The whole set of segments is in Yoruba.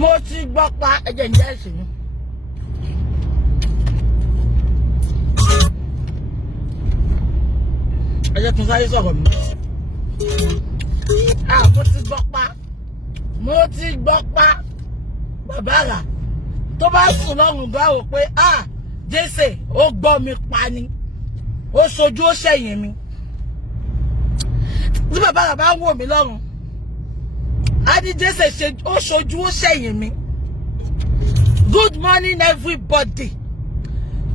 Mo ti gbọ́ pa ẹ̀jẹ̀ ń jẹ́ ẹ̀sìn mi. Ẹ̀jẹ̀ tún sáyé sọ̀rọ̀ mi. Mo ti gbọ́ pa bàbá rà tó bá sùn lọ́rùn bá wò pé Jésè ó gbọ́ mi pa ni ó sojú ó ṣẹ̀yìn mi. Tí bàbá rà bá ń wò mí lọ́rùn Adi Jesse ó ṣojú ó ṣẹ̀yìn mi. Good morning everybody.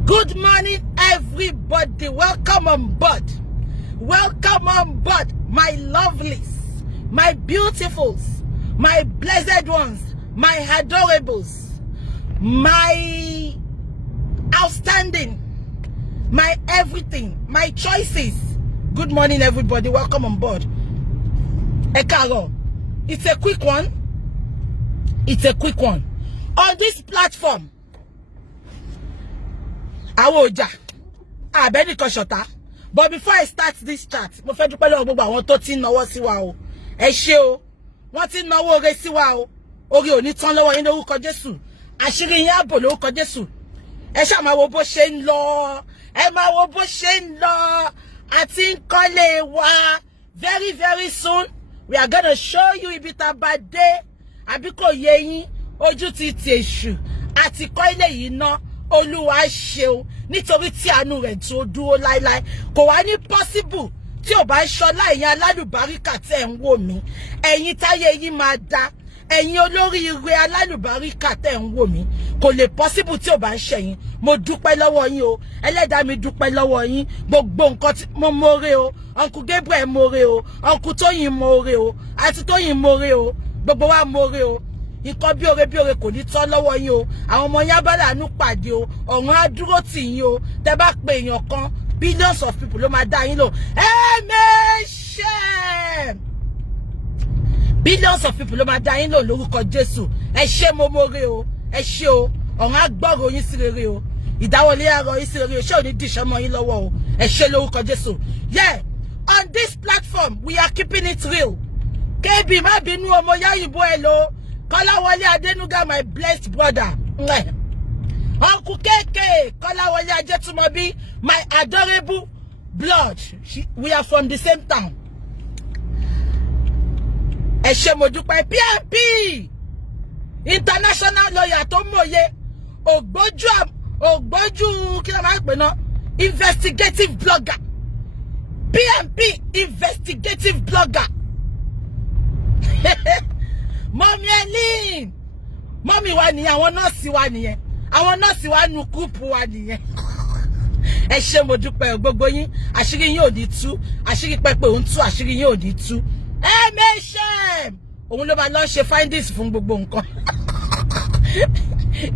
Good morning everybody. Welcome on board. Welcome on board my lovelies, my beautifuls, my blessed ones, my adorables, my outstanding, my everything, my choices. Good morning everybody. Welcome on board. Ekaro. It's a quick one. It's a quick one. On this platform, Awoja, Abeni Koshota. But before I start this chat, mo fẹ́ dúpẹ́ lọ́wọ́ gbogbo àwọn tó ti náwó sí wa o. Ẹ ṣé o. Wọ́n ti náwó re sí wa o. Orí ò ní tán lọ́wọ́ yín lórúkọ Jésù. Àṣírí yín á bò lórúkọ Jésù. Ẹ ṣá máa wo bó ṣe ń lọ. Ẹ máa wo bó ṣe ń lọ. Àti ń kọ́lé wa. Very, very soon. We are gonna show you ibi tá bá dé àbí kò yé yín ojú ti èṣù àti kọ́ ilé yìí ná Olúwa ṣeun nítorí tí àánú rẹ̀ tó dúró láíláí kò wá ní possible tí ò bá ṣọlá ẹ̀yin alálùbáríkà tẹ́ ń wò mí ẹ̀yin táyé yín máa dá ẹ̀yin olóríire alálùbáríkà tẹ́ ń wò mí kò lè possible tí ò bá ṣẹ̀yin mo dúpẹ́ lọ́wọ́ yín o ẹlẹ́dàá mi dúpẹ́ lọ́wọ́ yín gbogbo nǹkan tí mo more o Uncle Gabriel more o Uncle Tóyìn more o àti Tóyìn more o gbogbo wa more o nǹkan bí ore kò ní tán lọ́wọ́ yín o àwọn ọmọ yín bá láàánú pàdé o ọ̀run á dúró tì yín o tẹ́ bá pe èèyàn kan billions of people ló máa dá yín lò ẹ méṣẹ́ Billions of people ló máa dá yín lò lórúkọ Jésù. Ẹ ṣé mo more o. Ẹ ṣé o. Ọ̀run agbọ́rọ̀ yín sí rere o. Ìdáwọlé àrọ̀ yín sí rere o. Ṣé ò ní dìṣẹ́ mọ́ yín lọ́wọ́ o. Ẹ ṣé lórúkọ Jésù. Yeah. On this platform, we are keeping it real. KB má bínú ọmọ Yáyìnbó ẹ lọ. Kọ́láwọlé Adénúgà, my blessed brother. Uncle KK, Kọ́láwọlé Ajétúmọ̀bí, my adorable blood. We are from the same town. Ẹ ṣé mo dúpẹ́. PMP, international lawyer tó mọ̀ye, ògbójú kí ló máa ń pè náà, investigative blogger. PMP, investigative blogger. Mommy Ellen, mommy wa nìyẹn, àwọn nọ́ọ̀sì wa nìyẹn, àwọn nọ́ọ̀sì wa nu gúùpù wa nìyẹn. Ẹ ṣé mo dúpẹ́ gbogbo yín, àṣírí yín ò ní tú, àṣírí pẹpẹ òun tú, àṣírí yín ò ní tú. MHM, òun ló máa lọ ṣe findings fún gbogbo nǹkan.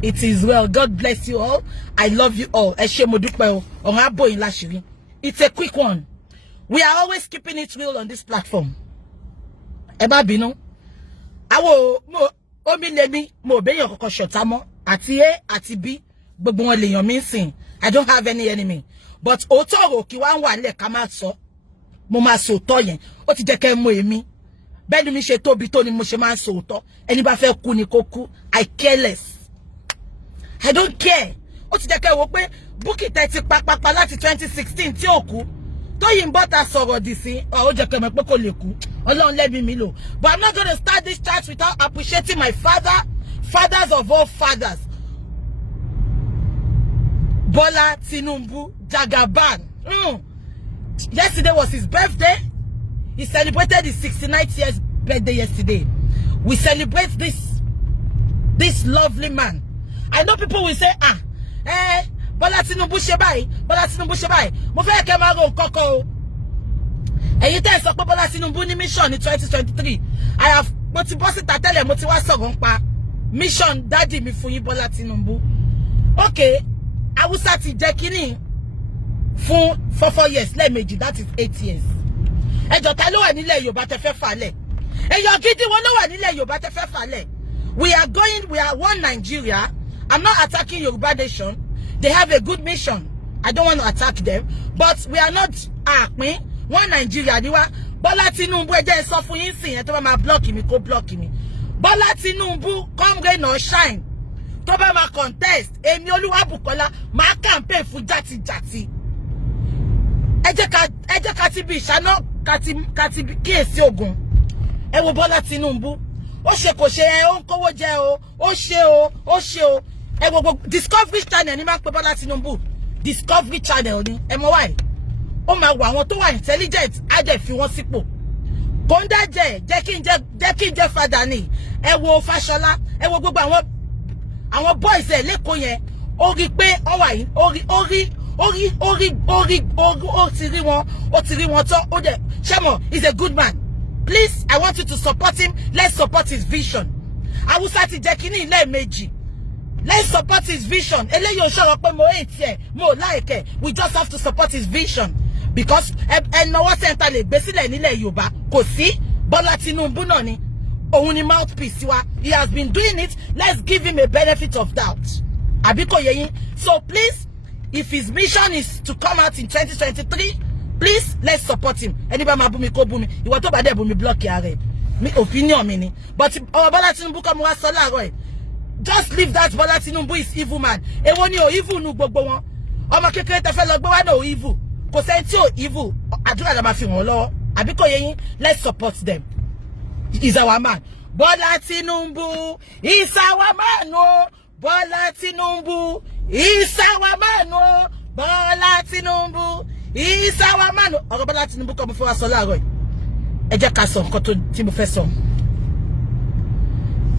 It is well. God bless you all. I love you all. Ẹ ṣé mo dúpẹ́ o, ọ̀run á bò yín láṣìírí. It's a quick one. We are always keeping it real on this platform. Ẹ má bínú. Awo omi lemi mo beyan koko shota mo àti A àti B gbogbo wọn lèyàn mi sìn. I don't have any enemy. But òótọ́ ki wa wà nílẹ̀ ká má sọ. Mo máa sọ òótọ́ yẹn. Ó ti jẹ́ kẹ́ mọ̀ èmi. Bẹ́ẹ̀ni mi ṣe tóbi tó ni mo ṣe máa sọ òótọ́. Ẹni bá fẹ́ kú ni kó kú. I care less. I don't care. Ó ti jẹ́ kẹ́ wò pé Bukky tẹ́ ti pa láti 2016 tí ó kú. Toyin Butter sọ̀rọ̀ dì sí ó jẹ́ kẹ́ mọ̀ pé kò lè kú. Ọlọ́run lẹ́bi mi lò. But I'm not going to start this chat without appreciating my fathers of all fathers. Bola Tinubu Jagaban. Yesterday was his birthday. He celebrated his 69th year's birthday yesterday. We celebrate this lovely man. I know people will say, Bola Tinubu ṣe báyìí, Bola Tinubu ṣe báyìí. Mo fẹ́ kẹ́ máa ro nǹkan kan o. Ẹ̀yin tẹ́ sọ pé Bola Tinubu ní mission ní 2023. Mo ti bọ́ síta tẹ́lẹ̀, mo ti wá sọ̀rọ̀ nípa mission daddy mi fún yín Bola Tinubu. Okay, Hausa ti jẹ́ kíní fún 4 years lẹ́ẹ̀mejì, that is 8 years. Ẹjọ́ ta ló wà nílẹ̀ Yorùbá tẹ́ fẹ́ falẹ̀. Ẹ̀yọ̀ gidi wọn ló wà nílẹ̀ Yorùbá tẹ́ fẹ́ falẹ̀. We are one Nigeria. I'm not attacking Yoruba Nation. They have a good mission. I don't want to attack them, but we are not one Nigeria ni wa. Bola Tinubu ẹ jẹ́ sọ fún yín sìn yẹn tó bá máa block mi kó block mi. Bola Tinubu, come rain or shine, tó bá máa contest, èmi Olúwabùkọ́lá máa campaign fún jàtijàti. Ẹ jẹ́ ká ti bí ìṣáná ká ti kíyèsí ogun. Ẹ wo Bola Tinubu, ó ṣe kò ṣe ó ń kówó jẹ o, ó ṣe o. Ẹ wo Discovery Channel ni máa pe Bola Tinubu. Discovery Channel ni. Ẹ mọ̀ why? Ó máa wà àwọn tó wà intelligent á dẹ̀ fi wọ́n sípò. Kóńdà jẹ́ kí n jẹ́ fada ni. Ẹ wo Fáṣọlá, ẹ wo gbogbo àwọn boys ẹ̀ lẹ́kọ̀ọ́ yẹn. Ó rí pé ó wà yìí, ó ti rí wọn tán. Ó dẹ̀ Shemo is a good man. Please, I want you to support him. Let's support his vision. Hausa ti jẹ́ kíní lẹ́ẹ̀mejì. Let's support his vision. Eléyìí ò ṣọ̀rọ̀ pé mo hate ẹ̀, mo like ẹ̀. We just have to support his vision. Because ẹnáwó center lè gbé sílẹ̀ nílẹ̀ Yorùbá kò sí. Bola Tinubu náà ni. Òun ni mouthpiece wa. He has been doing it. Let's give him a benefit of doubt. Àbí kò yé yín. So please, if his mission is to come out in 2023, please, let's support him. Anybody ma bú mi kó bú mi. Ìwọ tó bá dé bú mi block ya rẹ̀. Mi opinion mi ni. But Bola Tinubu kọ́ mo wá sọ láàárọ̀ ẹ̀. Just leave that. Bola Tinubu is evil man. Èwo ni o evil nu gbogbo wọn. Ọmọ kékeré tẹ́ fẹ́ lọ gbé wá no evil. Kò sẹ́ni tí o evil. Àdúrà la máa fi wọ́n lọ́wọ́. Àbí kò yé yín. Let's support them. He's our man. Bola Tinubu is our man. No. Bola Tinubu is our man. No. Bola Tinubu is our man. Ọ̀rọ̀ Bola Tinubu kọ́ mo fẹ́ wá sọ láàárọ̀ yìí. Ẹ jẹ́ ká sọ nǹkan tí mo fẹ́ sọ.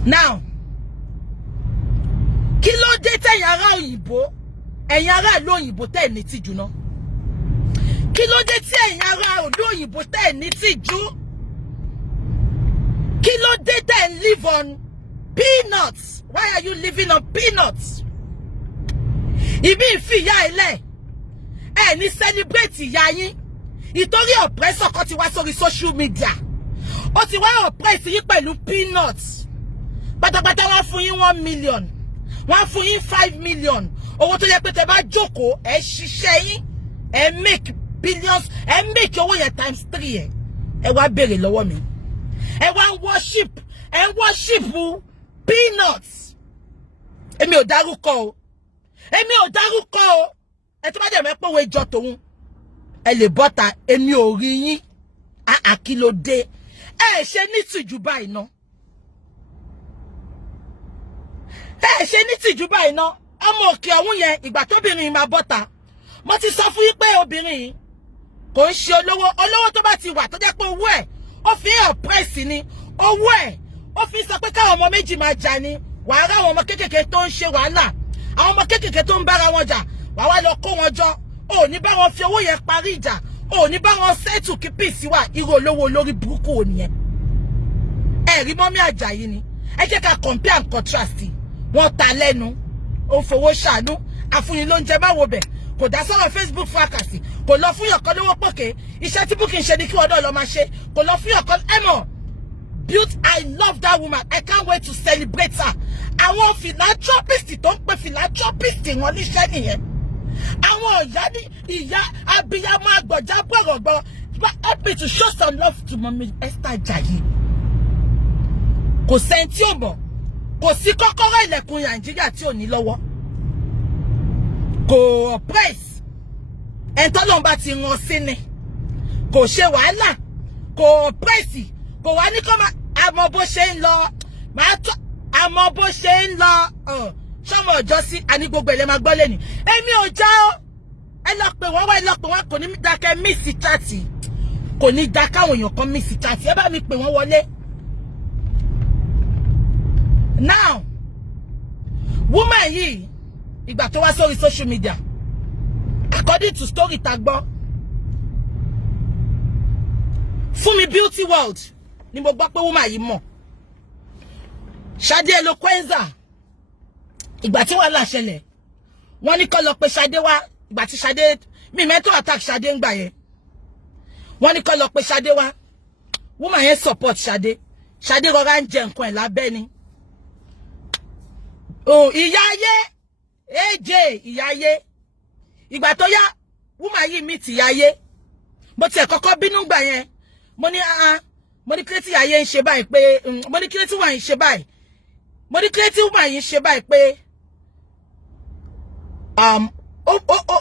Now, kí ló dé tẹ̀yin ará òyìnbó, ẹ̀yin ará ìlú òyìnbó tẹ́ ní tìjú náà? Kí ló dé tí ẹ̀yin ará ìlú òyìnbó tẹ́ ní tìjú? Kí ló dé tẹ́ live on peanuts? Why are you living on peanuts? Ibi ìfìyà ilẹ̀ ẹ ní celebrate ìyá yín. Ìtorí oppressor kan ti wá sórí social media. ó ti wá oppress yín pẹ̀lú peanuts pátápátá wá fún yín 1 million wá fún yín 5 million owó tó yẹ pé tẹ́ bá jókòó ẹ ṣiṣẹ́ yín ẹ make billions ẹ make owó yẹn times 3 ẹ wá béèrè lọ́wọ́ mi ẹ wá worship peanuts èmi ò dárúkọ o ẹ tó bá dẹ̀ mẹ́pọ̀ wo ìjọ tòun ẹ lè bọ́ta èmi ò rí yín àkìlódé ẹ ṣe ní tìjú báyìí ná ọmọ òkè ọ̀hún yẹn ìgbà tóbìnrin máa bọ́ta mo ti sọ fún yín pé obìnrin kò ń ṣe olówó tó bá ti wà tó jẹ́ pé owó ẹ̀ ó fi oppress ni owó ẹ̀ ó fi sọ pé káwọn ọmọ méjì máa jà ni wàá rá àwọn ọmọ kékèké tó ń ṣe wàhálà àwọn ọmọ kékèké tó ń bára wọn jà wàá wá lọ kó wọn jọ ò ní bá wọn fi owó yẹn parí ìjà ò ní bá wọn settle kí peace wà irú olówó olórí burúkú ò nìyẹn ẹ rí Mọ́mì Àjàyí ni ẹ jẹ́ ká compare and contrast wọn ta lẹ́nu ó fowó ṣàánú àfúnni ló ń jẹ báwo bẹ̀ kò dá sọ́rọ̀ Facebook fracas kò lọ fún yọ̀kan lówó pòkè iṣẹ́ tí Bukky ń ṣe ni kí ọ̀dọ́ lọ máa ṣe kò lọ fún yọ̀kan ẹ̀mọ̀ built I love that woman I can't wait to celebrate her àwọn philanthropist tó ń pe philanthropist wọn níṣẹ́ nìyẹn àwọn ìyá abiyamọ agbọ̀já gbọ̀rọ̀gbọ̀ happy to show some love to Mọ́mì Esther Ajayi kò sẹ́ni tí ò mọ̀ kò sí kọ́kọ́rọ́ ilẹ̀kùn Nàìjíríà tí ò ní lọ́wọ́ kò oppress ẹ̀ńtọ́lọ́n bá ti ràn sí ni kò ṣe wàhálà kò oppress kò wá ní kọ́ máa àmọ́ bó ṣe ń lọ àmọ́ bó ṣe ń lọ ṣọ́mọ ọjọ́ sí àní gbogbo ẹ̀lẹ́ máa gbọ́ lẹ́nu èmi ò já ọ́ ẹ lọ pè wọ́n kò ní dákẹ́ mísì chati kò ní dá káwọn èèyàn kan mísì chati ẹ bá mi pè wọ́n wọlé. Now woman yìí ìgbà tó wá sórí social media according to story tá gbọ́ Fúnmi Beauty World ni mo gbọ́ pé woman yìí mọ̀ Ṣadé Eloquenza ìgbà tí wàhálà ṣẹlẹ̀ wọ́n ní kó lọ pé Ṣadé wá ìgbà tí Ṣadé mi mẹ́tọ́ attack Ṣadé ń gbà yẹn wọ́n ní kó lọ pé Ṣadé wá woman yẹn support Ṣadé rọra ń jẹ nǹkan ẹ̀ lábẹ́ ni ìyá ayé AJ ìyá ayé ìgbà tó yá woman yìí meet ìyá ayé mo tiẹ̀ kọ́kọ́ bínú gbà yẹn mo ní mo ní kílẹ̀ tí ìyá ayé ń ṣe báyìí pé mo ní kílẹ̀ tí woman yìí ṣe báyìí mo ní kílẹ̀ tí woman yìí ṣe báyìí pé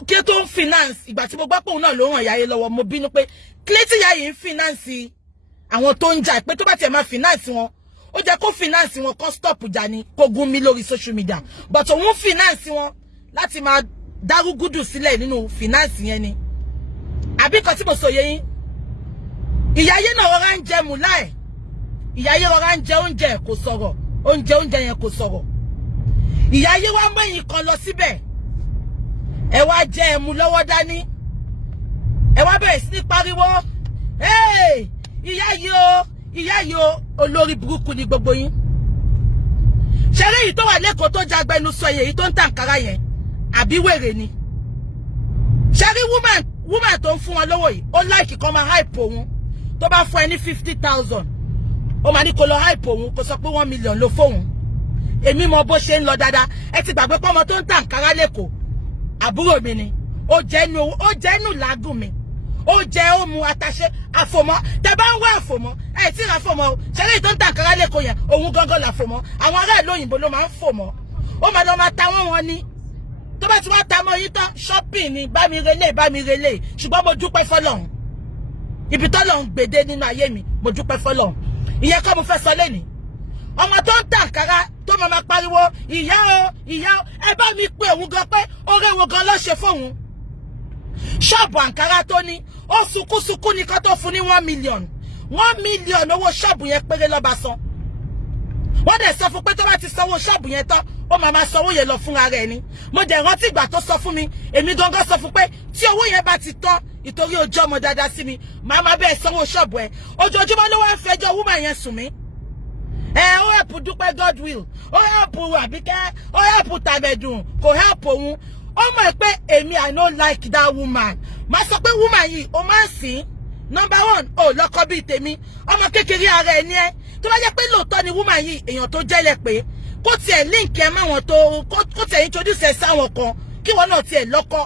kí tó ń finance ìgbà tí mo gbọ́ pé òun náà ló ràn ìyá ayé lọ́wọ́ mo bínú pé kílẹ̀ tí ìyá yìí ń finance àwọn tó ń jà pé tó bá tiẹ̀ máa finance wọn ó jẹ́ kó finance wọn kó stop jà ní kó gún mi lórí social media but òun finance wọn láti máa dárúgúdù sílẹ̀ nínú finance yẹn ni àbí kan tí mo sọ yé yín ìyá ayé náà rọra ń jẹ mùlá ẹ̀ ìyá ayé rọra ń jẹ oúnjẹ kò sọ̀rọ̀ oúnjẹ yẹn kò sọ̀rọ̀ ìyá ayé wá mẹ́yìn kan lọ síbẹ̀ ẹ wá jẹ ẹmu lọ́wọ́ dání ẹ wá bẹ̀rẹ̀ sí ní pariwo ìyá yìí o olórí burúkú ni gbogbo yín ṣeré yìí tó wà lẹ́kọ̀ọ́ tó jagbẹnu sọ èyí tó ń tàǹkárá yẹn àbí wèrè ni ṣeré woman tó ń fún wọn lówó yìí ó láìkì kan máa hype òun tó bá fún ẹ ní 50,000 ó máa ní kó lọ hype òun kó sọ pé 1 million ló fóun èmi mọ bó ṣe ń lọ dáadáa ẹ ti gbàgbé pọ́mọ tó ń tàǹkárá lẹ́kọ̀ọ́ àbúrò mi ni ó jẹ́nu làágùn mi ó jẹ́ ó mu àtàṣe àfòmọ́ tẹ bá ń wá àfòmọ́ ẹ tí ra fòmọ́ o ṣẹlẹ̀ tó ń tàǹkárá lẹ́kọ̀ọ́ yẹn òun gangan là fòmọ́ àwọn ará ìlú òyìnbó ló máa ń fòmọ́ ó máa lọ máa ta wọ́n ní tó bá ti wá ta mọ́ yín tán shopping ni bá mi relé ṣùgbọ́n mo dúpẹ́ fọ́lọ́run ibi tọ́lọ́run gbèdé nínú ayé mi mo dúpẹ́ fọ́lọ́run ìyẹn kọ́ mo fẹ́ sọ lẹ́nìí ọmọ tó ń tàǹkárá tó máa pariwo ìyá o ẹ bá mi pé òun gan pé oore wo gan ló ṣe fóun ṣọ́ọ̀bù àǹkárá tó ní ó sunkúnsunkún ní kó tó fún ní 1 million owó ṣọ́ọ̀bù yẹn péré lọ́ba san wọ́n dẹ̀ sọ fún pé tó bá ti sanwó ṣọ́ọ̀bù yẹn tán ó máa sanwó yẹn lọ fúnra rẹ̀ ni mo dẹ̀ rántí ìgbà tó sọ fún mi èmi gangan sọ fún pé tí owó yẹn bá ti tán ìtorí ojú ọmọ dáadáa sí mi màá máa bẹ́ẹ̀ sanwó ṣọ́ọ̀bù ẹ̀ ojoojúmọ́ ló wá ń fẹjọ́ woman yẹn sùn mí ó help Dúpẹ́ Godwill ó help Àbíkẹ́ ó help Tàbẹ̀dùn kò help òun ó mọ̀ pé èmi I no like that woman máa sọ pé woman yìí ó máa ń sìn number one ó lọ́kọ bí tèmi ọmọ kékeré ara ẹ̀ ní ẹ́ tó bá jẹ́ pé lóòótọ́ ni woman yìí èèyàn tó jẹ́lẹ̀ pé kó tiẹ̀ link ẹ máwọn tó kó tiẹ̀ introduce ẹ sáwọn kan kí wọn náà tiẹ̀ lọ́kọ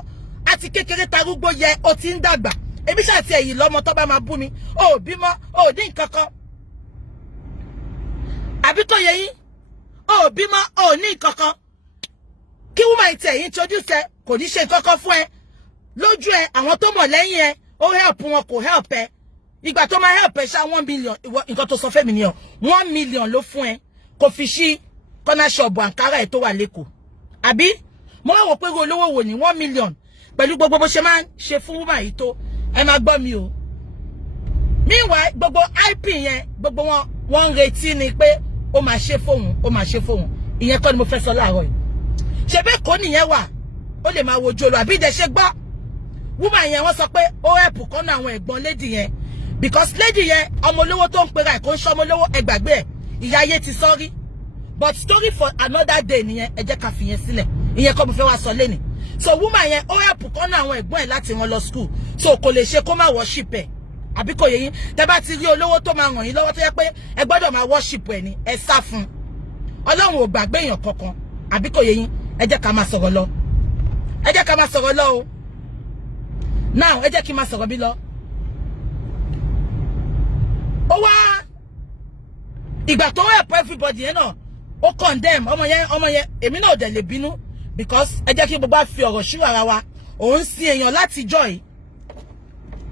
àti kékeré tarúgbó yẹ ó ti ń dàgbà èmi ṣáà tiẹ̀ yìí lọ́mọ tó bá máa bú mi ó bímọ ó ní nǹkan kan àbí tó yẹ yín ó bímọ ó ní nǹkan kan kí woman tiẹ̀ introduce ẹ kò ní ṣe nǹkan kan fún ẹ lójú ẹ àwọn tó mọ̀ lẹ́yìn ẹ ó help wọn kò help ẹ ìgbà tó máa help ẹ ṣá 1 million nǹkan tó sọ fẹ́ mi nìyẹn 1 million ló fún ẹ kò fi ṣí corner shop Ankara ẹ tó wà lẹ́kọ̀ọ́ àbí mo wá wò pé olówó wò ní 1 million pẹ̀lú gbogbo bó ṣe máa ń ṣe fún woman yìí tó ẹ máa gbọ́ mi o meanwhile gbogbo IP yẹn gbogbo wọn ń retí ni pé ó máa ṣe fóun ìyẹn kọ́ ni mo fẹ́ sọ láàárọ̀ yìí ṣe bẹ́ẹ̀ kọ́ nìyẹn wà ó lè máa wojú olú àbí ìdẹ ṣe gbọ́ woman yẹn wọ́n sọ pé ó help kọ́nà àwọn ẹ̀gbọ́n lady yẹn because lady yẹn ọmọ olówó tó ń pera ẹ̀ kó ń ṣọ́ ọmọ olówó ẹgbàgbé ẹ̀ ìyá ayé ti sọ́rí but story for another day nìyẹn ẹ jẹ́ ká fi yẹn sílẹ̀ ìyẹn kọ́ mo fẹ́ wá sọ lẹ́nìí so woman yẹn ó help kọ́nà àwọn ẹ̀gbọ́n ẹ̀ láti wọn lọ school so kò lè ṣe kó má worship ẹ̀ àbí kò yẹ yín tẹ́ bá ti rí olówó tó máa ràn yín lọ́wọ́ tó yẹ pé ẹ gbọ́dọ̀ máa worship ẹ̀ ni ẹ sá fún Ọlọ́run ò gbàgbé èèyàn kankan àbí kò yẹ yín ẹ jẹ́ ká máa sọ̀rọ̀ lọ o now ẹ jẹ́ kí n máa sọ̀rọ̀ bí lọ ó wá ìgbà tó help everybody yẹn náà ó condemn ọmọ yẹn èmi náà dẹ̀ lè bínú because ẹ jẹ́ kí gbogbo fi ọ̀rọ̀ ṣírò ara wa òun sin èèyàn láti joy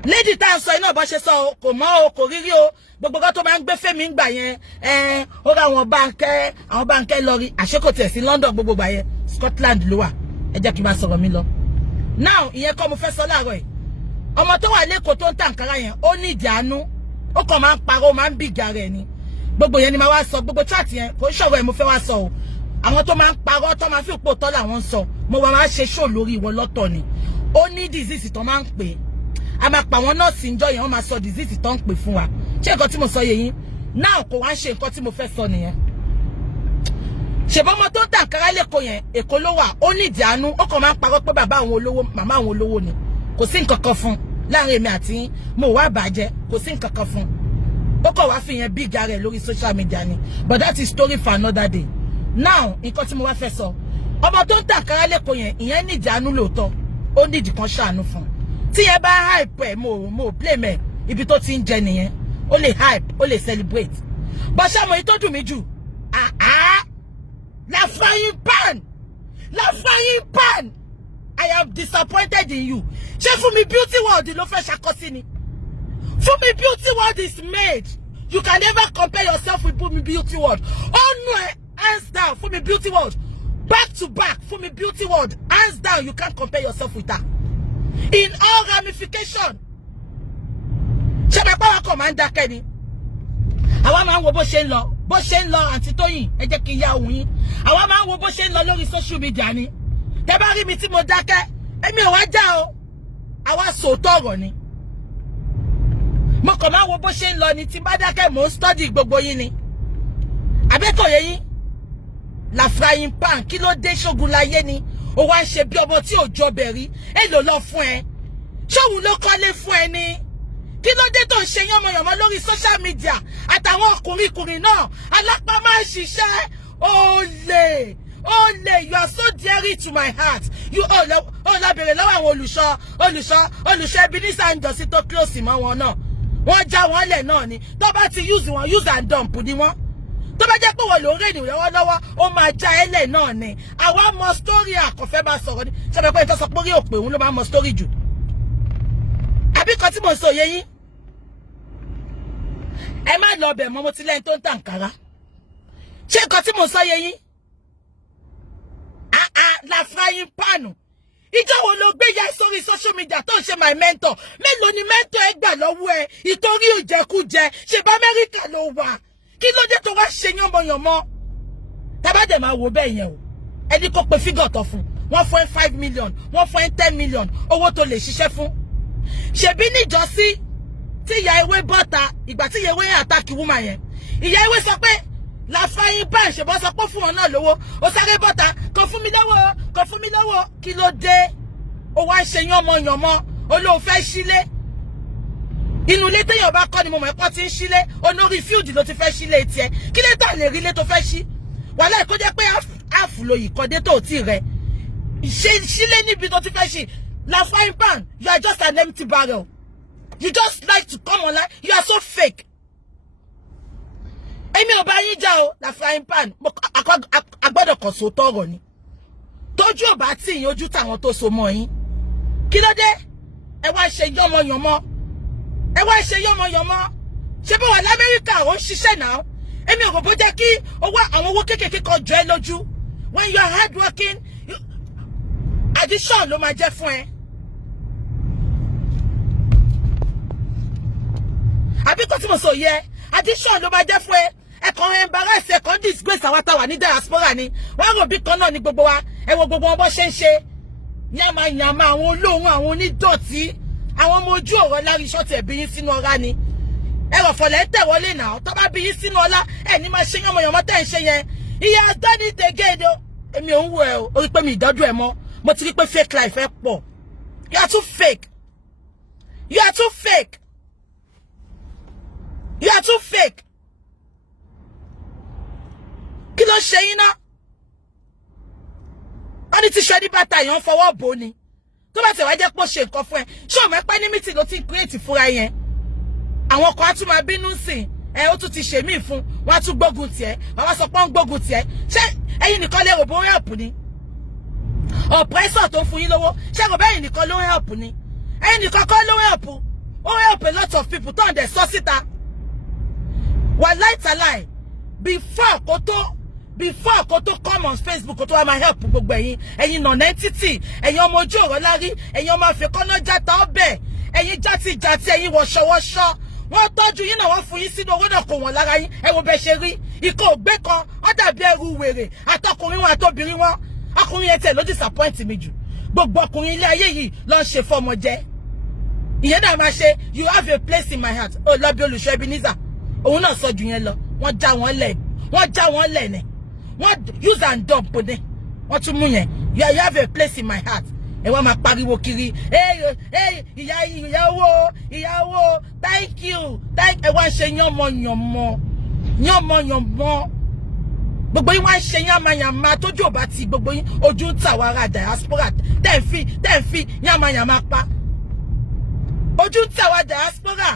lady tá à ń sọ iná bó ṣe sọ kò mọ́ o kò rírí o gbogbo kan tó máa ń gbé fẹ́mi ń gbà yẹn ó ra àwọn báńkẹ́ lọ rí àṣekòtì sí London gbogbo gbà yẹn Scotland ló wà ẹ jẹ́ kí n máa sọ̀rọ̀ mi lọ now ìyẹn kọ́ mo fẹ́ sọ láàárọ̀ yìí ọmọ tó wà lẹ́kọ̀ọ́ tó ń tà Ankara yẹn ó ní ìdí àánú ó kàn máa ń parọ́ ó máa ń bìjà rẹ̀ ni gbogbo yẹn ni máa wá sọ gbogbo chat yẹn kò ṣọ̀rọ̀ ẹ̀ mo fẹ́ wá sọ o àwọn tó máa ń parọ́ tó máa fi pò tọ́ làwọn ń sọ mo wá máa ṣe show lórí ìwọ lọ́tọ̀ ni ó ní disease tó máa ń pè é a máa pa àwọn nọ́ọ̀sì ń jọ yẹn wọ́n máa sọ disease tó ń pè fún wa ṣé nǹkan tí mo sọ yẹ yín náà kò wá ń ṣe nǹkan tí mo fẹ́ sọ nìyẹn ṣèbọ́mọ tó ń tà Ankara lẹ́kọ̀ọ́ yẹn Èkó ló wà ó ní ìdí àánú ó kàn máa ń parọ́ pé bàbá àwọn olówó màmá àwọn olówó ni kò sí nǹkan kan fún láàrin èmi àti mo wá bàjẹ́ kò sí nǹkan kan fún ó kàn wá fi yẹn big ara ẹ̀ lórí social media ni but that is story for another day now nǹkan tí mo wá fẹ́ sọ ọmọ tó ń tà Ankara lẹ́kọ̀ọ́ yẹn ìyẹn ní ìdí àánú lóòótọ́ ó ní ìdí kan ṣàánú fún tí yẹn bá hype ẹ̀ mo blame ẹ̀ ibi tó ti ń jẹ nìyẹn ó lè hype ó lè celebrate bó ṣe àmọ́ èyí tó dùn mí jù la frying pan I am disappointed in you ṣé Fúnmi Beauty World ló fẹ́ ṣàkọsí ni Fúnmi Beauty World is made you can never compare yourself with Fúnmi Beauty World oh no hands down Fúnmi Beauty World back to back Fúnmi Beauty World hands down you can't compare yourself with her in all ramification ṣe bẹ pàwọn kan máa ń dákẹ́ ni àwa máa ń wo bó ṣe ń lọ àǹtí Tóyìn ẹ jẹ́ kí n yá ohun yín àwa máa ń wo bó ṣe ń lọ lórí social media ni tẹ́ bá rí mi tí mo dákẹ́ èmi ò wá já o àwa sòótọ́ ọ̀rọ̀ ni mo kàn máa wo bó ṣe ń lọ ni tí bá dákẹ́ mò ń study gbogbo yín ni àbẹ́kọ̀yẹ yín la frying pan kí ló dé ṣógun láyé ni ó wá ń ṣe bí ọmọ tí ò jọ bẹ̀rí èlò lọ fún ẹ ṣóhun ló kọ́lé fún ẹ ni kí ló dé tó ń ṣe yánmọ̀yánmọ́ lórí social media àtàwọn ọkùnrin náà alápá máa ń ṣiṣẹ́ olè you are so dear to my heart you lábẹ̀rẹ̀ lọ́wọ́ àwọn olùṣọ́ Ebenezer Anjosi tó close mọ́ wọn náà wọ́n já wọn lẹ̀ náà ni tó bá ti use and dump ni wọ́n tó bá jẹ́ pé wọ́n ló ń rìn lọ́wọ́lọ́wọ́ ó máa já ẹlẹ̀ náà ni àwa mọ story àkọ́fẹ́ bá sọ̀rọ̀ ni ṣẹ́bẹ̀ pé ìtọ́ sọ pé orí òpè òun ló máa mọ story jù àbí kan tí mo sọ yẹ yín ẹ má lọ bẹ̀ mọ́ mo ti lẹ́yìn tó ń tà Ankara ṣé nǹkan tí mo sọ yẹ yín la frying pan ìjọ wo ló gbé ya sórí social media tó ń ṣe my mentor mélòó ni mentor ẹ gbà lọ́wọ́ ẹ ìtorí ìjẹkújẹ ṣe bá Amẹ́ríkà ló wà kí ló dé tó wá ṣe yánmọ̀yánmọ́ tábàdẹ̀ máa wò bẹ́ẹ̀ yẹn o ẹni kó pe fígọ̀ tó fún wọ́n fún ẹ 5 million wọ́n fún ẹ 10 million owó tó lè ṣiṣẹ́ fún ṣebí níjọ́sí tí ìyá ewé bọ́ta ìgbà tí ìyá ewé àtàkì woman yẹn ìyá ewé sọ pé la frying pan ṣèbọ́ sọ pé fún wọn náà lówó ó sáré bọ́ta kò fún mi lọ́wọ́ kí ló dé ó wá ṣe yánmọ̀yánmọ́ olóò fẹ́ sílé inú ilé téèyàn bá kọ́ ni mo mọ̀ ẹ̀pọ́n ti ń sílé onórí fíìdì ló ti fẹ́ sílé tiẹ̀ kí lè tà lè rí ilé tó fẹ́ sí wàhálà kó jẹ́ pé áàfù lo ìkọ́dé tó ti rẹ̀ sílé níbi tó ti fẹ́ sí la frying pan you are just an empty barrel you just like to come online you are so fake èmi ò bá yín jà o la frying pan agbọ́dọ̀ kàn so tọrọ ni tójú ò bá tì yín ojú táwọn tó so mọ́ yín kí ló dé ẹ wá ṣe yánmọ́yánmọ́ ẹ wá ṣe yánmọ́yánmọ́ ṣé bó wà l'Amẹ́ríkà ó ń ṣiṣẹ́ náà èmi ò rò bó jẹ́ kí àwọn owó kéékèèké kan jọ ẹ́ lójú when you are hard working addition ló máa jẹ́ fún ẹ àbí kò tí mo sọ yẹ addition ló máa jẹ́ fún ẹ ẹ̀kan embarrass ẹ̀kan disgrace àwọn táwa ní diaspora ni wọ́n rò bí kan náà ní gbogbo wa ẹ wo gbogbo wọn bó ṣe ń ṣe yàmàyàmà àwọn olóhùn àwọn onídọ̀tí àwọn ọmọ ojú ọ̀rọ̀ lárí ṣọ́ọ̀tì ẹ̀bí yín sínú ọ̀rá ni ẹ̀rọ fọ̀lẹ́ tẹ̀ wọlé náà tó bá bí yín sínú ọlá ẹ̀ ní máa ṣe yánmọ̀yánmọ́ tẹ̀ ń ṣe yẹn ìyá dání tẹ̀gẹ́dọ̀ èmi ò ń wọ ẹ̀ o orí pé mi ìdọ́jú ẹ̀ mọ́ mo ti rí pé fake life ẹ̀ pọ̀ you are too fake you are too fake you are too fake kí ló ṣe yín náà wọ́n ní tí ṣe ní bàtà yẹn ń fọwọ́ bò ni tó bá ti wá jẹ́ pé ó ṣe nǹkan fún ẹ ṣé o mọ̀ pé ní mítì ló ti ń create fúnra yẹn àwọn kan á tún máa bínú sìn ó tún ti ṣe míì fún wọn á tún gbógun tiẹ̀ bàbá sọ pé ó ń gbógun tiẹ̀ ṣé ẹ̀yin nìkan lè rò bó help ni oppressor tó ń fún yín lówó ṣé rò bẹ́ẹ̀ nìkan ló help ni ẹ̀yin nìkan kọ́ ló help ó help a lot of people tó ń dẹ̀ sọ síta wà láìtàláì before kó tó come on Facebook kó tó wá máa help gbogbo ẹ̀yin non-entity ẹ̀yin ọmọ ojú ọ̀rọ̀ lárí ẹ̀yin ọmọ àfikọ́nà játa ọbẹ̀ ẹ̀yin játijàti ẹ̀yin wọ̀ṣọwọ́ṣọ́ wọ́n tọ́jú yín náà wọ́n fún yín sínú owó náà kò wọ́n lára yín ẹ wo bẹ́ẹ̀ ṣe rí ikọ̀ ògbé kan ó dàbí ẹrù wèrè àtọkùnrin wọn àtobìnrin wọn ọkùnrin yẹn tẹ̀ ló disappoint mi jù gbogbo ọkùnrin ilé ayé yìí ló ń ṣe fọmọ jẹ ìyẹn náà máa ṣe you have a place in my heart ó lọ bí olùṣọ́ Ebenezer òun náà sọ jù yẹn lọ wọ́n já wọn lẹ̀ nẹ̀ wọ́n use and dump ní wọ́n tún mú yẹn you have a place in my heart ẹ wá máa pariwo kiri ìyàwó thank you ẹ wá ṣe yánmọ̀yánmọ̀ gbogbo yín wá ṣe yánmayàmá tójú ò bá ti gbogbo yín ojú ń tà wá ara diaspora tẹ́ ń fi yánmayàmá pa ojú ń tà wá diaspora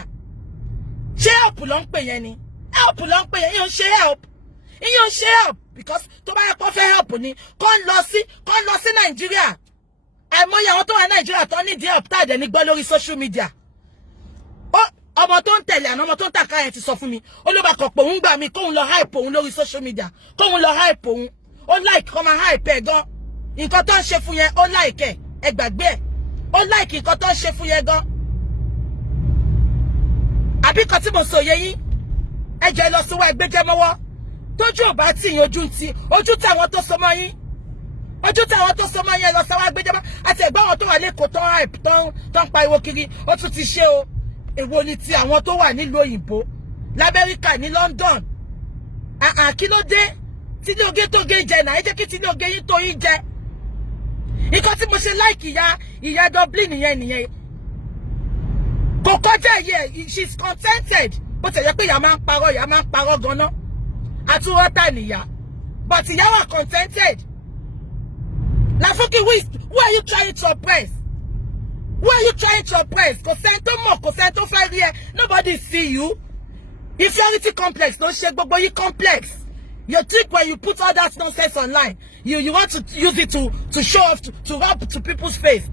ṣé help ló ń pè yẹn ni help ló ń pè yẹn yóò ṣe help because tó bá yẹ kó fẹ́ help ni kó lọ sí Nàìjíríà àìmọye àwọn tó wà Nàìjíríà tó ní díẹ̀ help tá àdẹ̀ ní gbọ́ lórí social media ọmọ tó ń tẹ̀lé àná ọmọ tó ń tàkà yẹn ti sọ fún mi ó ló bá kọ̀ pé òun gbà mí kóun lọ hype òun lórí social media kóun lọ hype òun ó like kó máa hype ẹ̀ gan nǹkan tó ń ṣe fún yẹn ó like ẹ gbàgbé ẹ̀ ó like nǹkan tó ń ṣe fún yẹn gan àbí kan tí mo sọ yẹ yín ẹ jẹ́ lọ sówó ẹgbẹ́jẹ́ mọ́wọ́ tójú ò bá tì yín ojú táwọn tó so mọ́ yín lọ sọ́wọ́ ẹgbẹ́jẹ́ mọ́ àti ẹ̀gbọ́n àwọn tó wà lẹ́kọ̀ọ́ tó ń hype tó ń pariwo kiri ó tún ti ṣe o èwo ni ti àwọn tó wà nílùú òyìnbó l'Amẹ́ríkà ní London kí ló dé tílé oge tó gé jẹ náà ẹ jẹ́ kí tílé oge yín tó yín jẹ nǹkan tí mo ṣe láìkì ìyá Dublin nìyẹn kò kọjá yẹ she's contented bó ti yẹ pé ìyá máa ń parọ́ ganan àtúwọ́tà nìyá but ìyá wà contented Lafuki who are you trying to oppress? Who are you trying to oppress? Kò sẹ́ni tó fẹ́ rí ẹ. Nobody see you. Inferiority complex, don't shake gbogbo yín complex. You think when you put all that nonsense online, you want to use it to show off, to rub to people's face.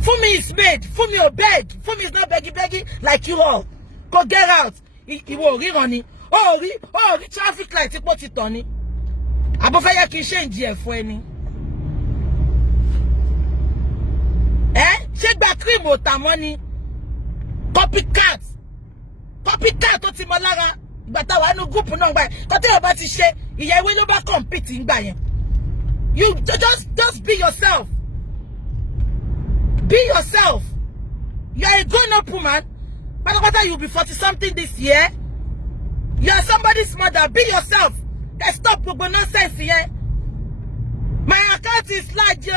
Fumi is made. Fumi will beg. Fumi is not begging like you all. Go get out. Ìwọ ríran ni. Ó rí traffic light ipò ti tàn ni. Àbọ̀fẹ́ yẹ kí n ṣe ìjì ẹ̀ fún ẹni. Ṣé gba cream ò tà mọ́ ni copycat tó ti mọ lára ìgbà táwa nínú group náà gbà yẹn tọ́tí ọba ti ṣe ìyá ìwé ló bá compete ń gbà yẹn you just be yourself you are a grown up woman pátápátá you be 40-something this year you are somebody's mother be yourself stop gbogbo nonsense yẹn. My account is large,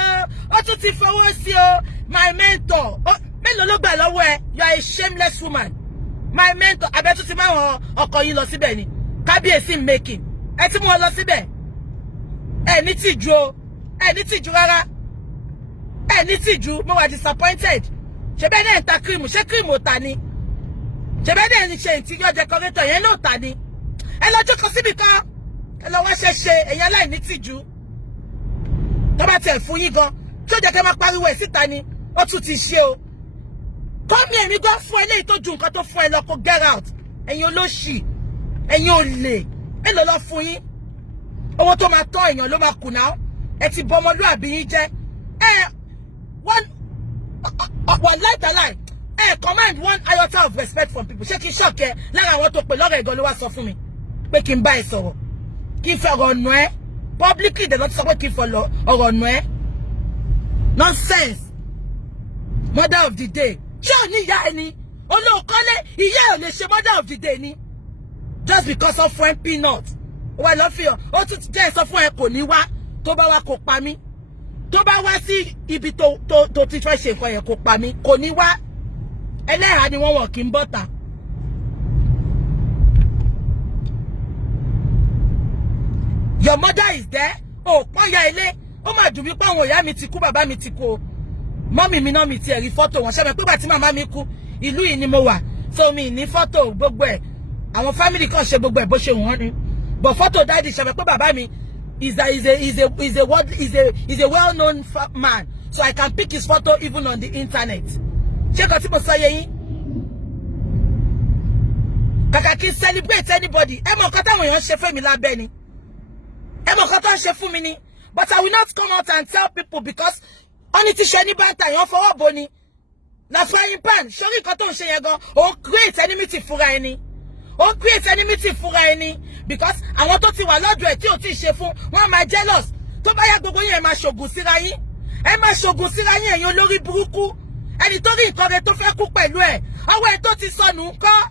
ó tún ti fọwọ́ sí o. My mentor. Mélòó ló gbà lọ́wọ́ ẹ? You are a shameless woman. My mentor, abetu ti ma ọkọ yín lọ síbẹ̀ ni. Kábíyèsí making. Ẹ ti mú ọ lọ síbẹ̀. Ẹ ní tìjú o. Ẹ ní tìjú rárá. Ẹ ní tìjú, mo wà disappointed. Ṣé bẹ́ẹ̀ dẹ̀ ń ta cream, ṣé cream ò ta ni? Ṣé bẹ́ẹ̀ dẹ̀ ń ṣe interior decorator yẹn náà ta ni? Ẹ lọ jókòó síbi kan. Ẹ lọ wá ṣẹṣẹ, ẹ̀yin aláìní tìjú. Tó bá tẹ̀ fún yín gan, tí ó jẹ́ kẹ́ máa pariwo ẹ̀ síta ni, ó tún ti ṣe o. Kọ́mi èmi gan fún ẹ léyìí tó ju nǹkan tó fún ẹ lọ kó get out. Ẹ̀yin olóṣì, ẹ̀yin olè, ẹ lọ lọ fún yín. Owó tó máa tọ́ èèyàn ló máa kù náà. Ẹ ti bọ ọmọlúàbí yín jẹ́. One lie. Command one iota of respect from people. Ṣé kí n ṣọ̀kẹ́ lára àwọn tó pè lọ́rọ̀ ẹ̀gọ́ ló wá sọ fún mi pé kí n bá ẹ sọ̀rọ̀. Kí n fẹ́ ọ̀rọ̀ ọ̀nà ẹ. Publicly they not sọ pé kí n fọ ọ̀rọ̀ ọ̀nà ẹ. Nonsense. Mother of the day. Ṣé ò ní ìyá ẹni? Olóòkọ́lé ìyá ò lè ṣe mother of the day ni. Just because of friend peanut. Wà lọ fi hàn. Ó tún jẹ́ sọ fún ẹ kò ní wá. Tó bá wá kó pa mí. Tó bá wá sí ibi tó ti fẹ́ ṣe nǹkan yẹn kó pa mí. Kò ní wá. Ẹlẹ́hàá ni wọ́n wọ̀ kí n bọ́ta. Your mother is there. Oh, pọ́n ya ilé. Ó máa dùn mí pé àwọn ìyá mi ti kú, bàbá mi ti kú o. Mọ́mì mi náà mi ti rí fọ́tò wọn. Ṣé mo pé bàtí màmá mi kú, ìlú yìí ni mo wà. So mi ní fọ́tò gbogbo ẹ̀. Àwọn family kan ṣe gbogbo ẹ̀ bó ṣe wọ́n ni. But photo daddy ṣé mo pé bàbá mi is a well-known man. So I can pick his photo even on the internet. Ṣé kò tí mo sọ yé yín? Kàkà kí celebrate anybody. Ẹ mọ̀ nǹkan táwọn èèyàn ṣe fún mi lábẹ́ ni. Ẹ mọ̀ nǹkan tó ń ṣe fún mi ni. But I will not come out and tell people because only ti ṣe ní bàtà yẹn fọwọ́ bo ni. Na frying pan. Ṣorí nǹkan tó ń ṣe yẹn gan. Ó create enmity fúnra ẹni. Ó create enmity fúnra ẹni. Because àwọn tó ti wà lọ́dọ̀ ẹ̀ tí ò tí ṣe fún wọn máa jealous. Tó bá yá gbogbo yín ẹ máa ṣògùn síra yín. Ẹ máa ṣògùn síra yín ẹ̀yin olórí burúkú. Ẹni tó rí nǹkan rẹ̀ tó fẹ́ kú pẹ̀lú ẹ̀. Ọwọ́ ẹ̀ tó ti sọnù ńkọ́.